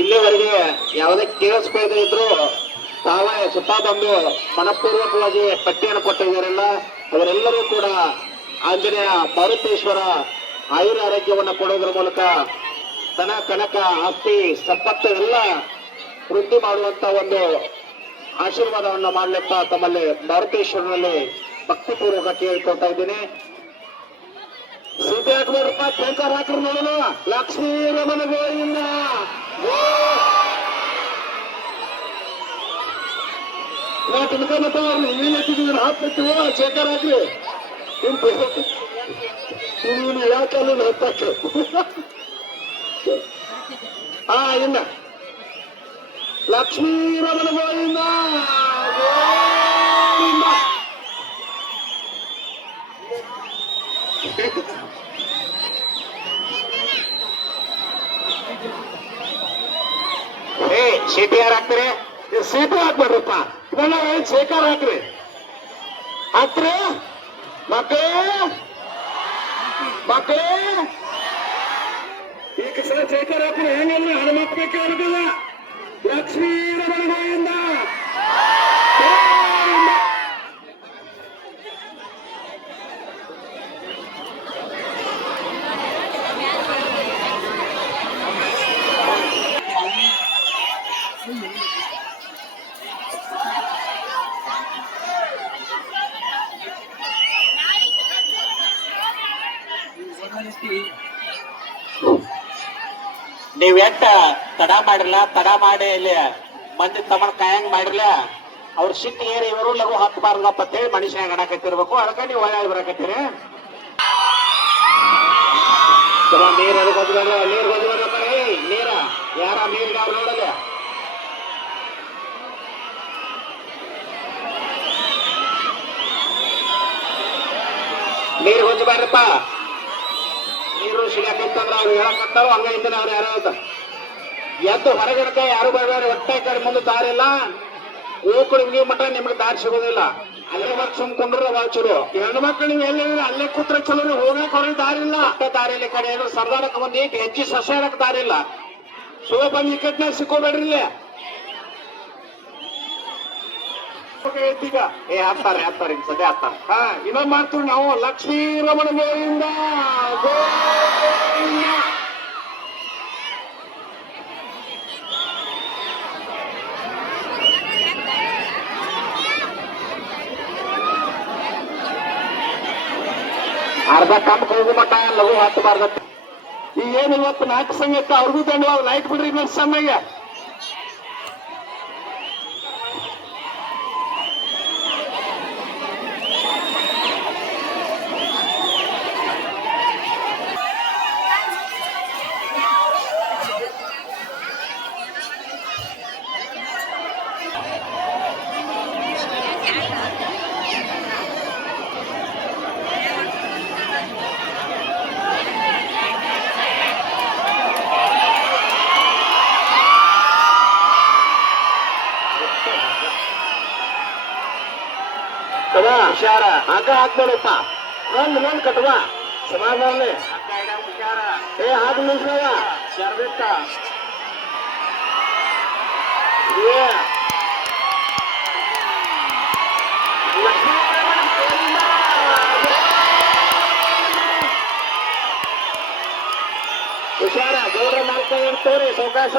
ಇಲ್ಲಿವರೆಗೆ ಯಾವುದೇ ಕೇಳಿಸ್ಕೊಳ್ಳದೆ ಇದ್ರು ತಾವೇ ಸುತ್ತಾ ಬಂದು ಮನಪೂರ್ವಕವಾಗಿ ಪಟ್ಟಿಯನ್ನು ಕೊಟ್ಟಿದ್ದಾರಲ್ಲ, ಅವರೆಲ್ಲರೂ ಕೂಡ ಆಂಜನೇಯ ಮಾರುತೇಶ್ವರ ಆಯುರ ಆರೋಗ್ಯವನ್ನು ಕೊಡೋದ್ರ ಮೂಲಕ ಧನ ಕನಕ ಆಸ್ತಿ ಸಂಪತ್ತು ಎಲ್ಲ ವೃದ್ಧಿ ಮಾಡುವಂತ ಒಂದು ಆಶೀರ್ವಾದವನ್ನು ಮಾಡ್ಲಿಕ್ಕ ತಮ್ಮಲ್ಲಿ ಮಾರುತೇಶ್ವರನಲ್ಲಿ ಭಕ್ತಿಪೂರ್ವಕ ಕೇಳ್ಕೊಳ್ತಾ ಇದ್ದೀನಿ. ಸಿದ್ಧಿ ಹಾಕ್ಬೇಡಪ್ಪ, ಟೇಕರ್ ಹಾಕ್ರಿ ನೋಡೋಣ. ಲಕ್ಷ್ಮೀ ರಮಣ ಗೋವಿಂದ ಏನ್ ಹಾಕ್ತಿವ ಶೇಖರ್ ಹಾಕ್ರಿ ಯಾಕಲ್ಲ ಹತ್ತಕ್ಕೆ. ಹಾ ಇನ್ನ ಲಕ್ಷ್ಮೀ ರಮಣ ಗೋವಿಂದ ಗೋವಿಂದ. ಸೀಟಿ ಯಾರು ಹಾಕ್ತಾರೆ? ಸೀಟು ಹಾಕ್ಬೇಡ್ರಪ್ಪ, ಇದನ್ನ ಶೇಖರ್ ಹಾಕ್ರಿ. ಹಾಕ್ರಿ ಮಕ್ಕಳೇ ಮಕ್ಕಳೇ, ಈಗ ಸಲ ಶೇಖರ್ ಹಾಕ್ರಿ. ಹೆಂಗಲ್ಲ ಹನುಮಪ್ಪಕ್ಕೆ ಅನುಕೂಲ. ಲಕ್ಷ್ಮೀ ರಮಣ ಗೋವಿಂದ ನೀವ್ ಎಟ್ಟ ತಡ ಮಾಡಿರ್ಲ, ತಡ ಮಾಡಿ ಇಲ್ಲಿ ಮಂದಿ ತಮ್ಮನ ಕಾಯಂಗ್ ಮಾಡಿರ್ಲ, ಅವ್ರ ಸಿಟ್ಟು ಏರಿ ಇವರು ಲಘು ಹತ್ತಬಾರ್ದಪ್ಪ ಅಂತೇಳಿ ಮನುಷ್ಯನಾಗ ಗಣಕತ್ತಿರ್ಬೇಕು. ಅದಕ್ಕೆ ನೀವು ಒಳ್ಳೆ ಬರಕತ್ತೀರಿ. ನೀರ್ ಗೊತ್ತಲ್ಲ, ನೀರ್ ಗೊತ್ತಲ್ಲ, ನೀರ ಯಾರ ನೀರ್ಗ ಅವ್ರು ನೋಡಲ್ಲ. ನೀರ್ ಗೊತ್ತಬಾರ್ದಪ್ಪ, ನೀರು ಸಿಗಾಕಂತಂದ್ರ ಅವ್ರು ಹೇಳಕಂತಾವ, ಹಂಗೈತೆ ಅವ್ರು ಯಾರು ಹೇಳ್ತಾರ. ಎದ್ದು ಹೊರಗಡಕ ಯಾರು ಬರಬೇಡ, ಒಟ್ಟೆ ಕಡೆ ಮುಂದೆ ದಾರಿಲ್ಲ. ಓಕಳಿಗೆ ಮಠ ನಿಮ್ಗೆ ದಾರಿ ಸಿಗೋದಿಲ್ಲ. ಅಲ್ಲೇ ಮತ್ ಸುಮ್ಕೊಂಡ್ರೆ ಚಲೋ. ಹೆಣ್ಣು ಮಕ್ಕಳು ನೀವು ಎಲ್ಲಿ ಅಲ್ಲೇ ಕೂತ್ರೆ ಚಲೋ, ಹೋಗಕ್ ಹೊರಗೆ ದಾರಿ ಇಲ್ಲ. ಒಟ್ಟೆ ದಾರಿಯಲ್ಲಿ ಕಡೆ ಏನು ಸರ್ದಾರಕ್ಕೆ ಬಂದು ಈಟ್ ಹೆಚ್ಚಿ ಸಸ್ಯಾಡಕ್ ದಾರಿ ಇಲ್ಲ. ಸುಳ ಬಂದು ಈ ಕಟ್ನ ಸಿಕ್ಕೋಬೇಡ್ರಿ. ಈಗ ಹಾಕ್ತಾರೆ ಸದ್ಯ ಹಾಕ್ತಾರೆ. ಹಾ ಇನ್ನೊಂದ್ ಮಾಡ್ತೀವಿ ನಾವು. ಲಕ್ಷ್ಮೀ ರಮಣ ಗೋವಿಂದ ಗೋವಿಂದ. ಅರ್ಧ ಕಂಬಕ್ಕೆ ಹೋಗು ಮಟ್ಟ ಲಘು ಹತ್ತಬಾರ್ದತ್ತ. ಈಗ ಏನು ಇವತ್ತು ನಾಟಕ ಸಂಗೀತ ಅವ್ರಿಗೂ ದಂಡವಾದ ಲೈಟ್ ಬಿಡ್ರಿ ನೆಕ್ಸ್ಟ್ ಸಮಯಗೆ. ಹುಷಾರ ಹಗ್ಗ ಹಾಕ್ಬೇಡಪ್ಪ, ನೊಂದ್ ಕಟ್ಟುವ. ಸಮಾಧಾನ ಏ ಹಾಗೆ ನಿಲ್ಸವ ಜರ್ಬೇಕ ಏ ಹುಷಾರ ಗೌಡ್ರ ನಾಲ್ಕ ಇರ್ತವ್ರಿ ಸೌಕಾಸ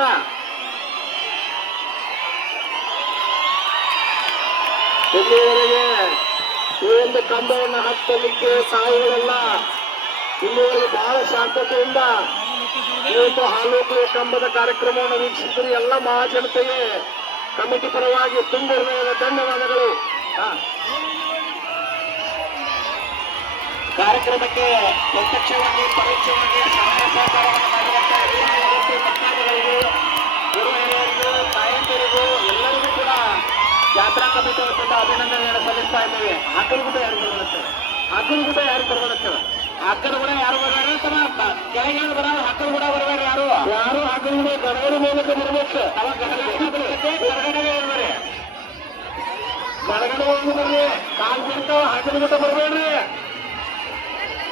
ಇಲ್ಲಿವರೆಗೆ ಈ ಒಂದು ಕಂಬವನ್ನು ಹತ್ತಲಿಕ್ಕೆ ತಾಯಿಗಳೆಲ್ಲ ಇಲ್ಲಿವರೆಗೆ ಬಹಳ ಶಾಂತತೆಯಿಂದ ಇವತ್ತು ಹಾಲೋಕುವ ಕಂಬದ ಕಾರ್ಯಕ್ರಮವನ್ನು ವೀಕ್ಷಿಸಿದರೆ ಎಲ್ಲ ಮಹಾಜನತೆಗೆ ಕಮಿಟಿ ಪರವಾಗಿ ತುಂಬ ಹೃದಯದ ಧನ್ಯವಾದಗಳು. ಕಾರ್ಯಕ್ರಮಕ್ಕೆ ಪ್ರತ್ಯಕ್ಷವಾಗಿ ಪರೋಕ್ಷವಾಗಿ ಸಹಾಯ ಸಹಕಾರವನ್ನು ಮಾಡಿದಂತಹ ಭಕ್ತಾದಿಗಳಿಗೂ ಗುರು ಹಿರಿಯರಿಗೂ ತಾಯಂದಿರಿಗೂ ಎಲ್ಲರಿಗೂ ಕೂಡ ಯಾತ್ರಾ ಕಮಿಟಿ ವತಿಯಿಂದ ಅಭಿನಂದನೆಯನ್ನು ಸಲ್ಲಿಸ್ತಾ ಇದ್ದೇವೆ. ಅಕ್ಕನ ಕೂಡ ಯಾರು ಬರಬೇಕು, ಅಕ್ಕನ ಕೂಡ ಯಾರು ಬರಬೇಕು, ಅಕ್ಕನ ಕೂಡ ಯಾರು ಬರಬೇಡ ಕೆಳಗೆ ಬರ ಅಕ್ಕನ ಕೂಡ ಬರಬೇಡ ಯಾರು ಯಾರು ಅಕ್ಕನ ಕೂಡ ಗಡಗಡ ಮೂಲಕ ಬರಬೇಕು. ಅವಾಗ ಹೊರಗಡೆ ಇರ್ಬೇಡಿ, ಹೊರಗಡೆ ಹೋಗಿ ಬರ್ರಿ, ಕಾಲ್ ಬಿಡ್ತಾವ ಅಕ್ಕನ ಕೂಡ ಬರಬೇಡ್ರಿ.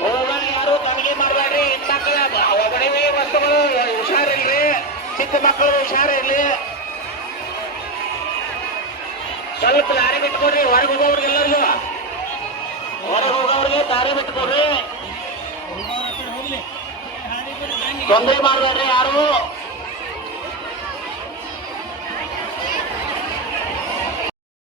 ಹೋಗಬೇಡಿ, ಯಾರು ತನಿಖೆ ಮಾಡಬೇಡ್ರಿ. ಹೆಣ್ಮಕ್ಳ ಒಗಡಿವೆ ವಸ್ತುಗಳು ಹುಷಾರಿಲ್ರಿ, ಚಿಕ್ಕ ಮಕ್ಕಳು ಹುಷಾರಿರ್ಲಿ. ಸ್ವಲ್ಪ ದಾರಿ ಬಿಟ್ಕೊಡ್ರಿ, ಹೊರಗೆ ಹೋಗೋರ್ಗೆಲ್ಲರಿಗೂ ಹೊರಗೆ ಹೋಗೋರಿಗೆ ದಾರಿ ಬಿಟ್ಕೊಡ್ರಿ, ತೊಂದರೆ ಮಾಡಬೇಡ್ರಿ ಯಾರು.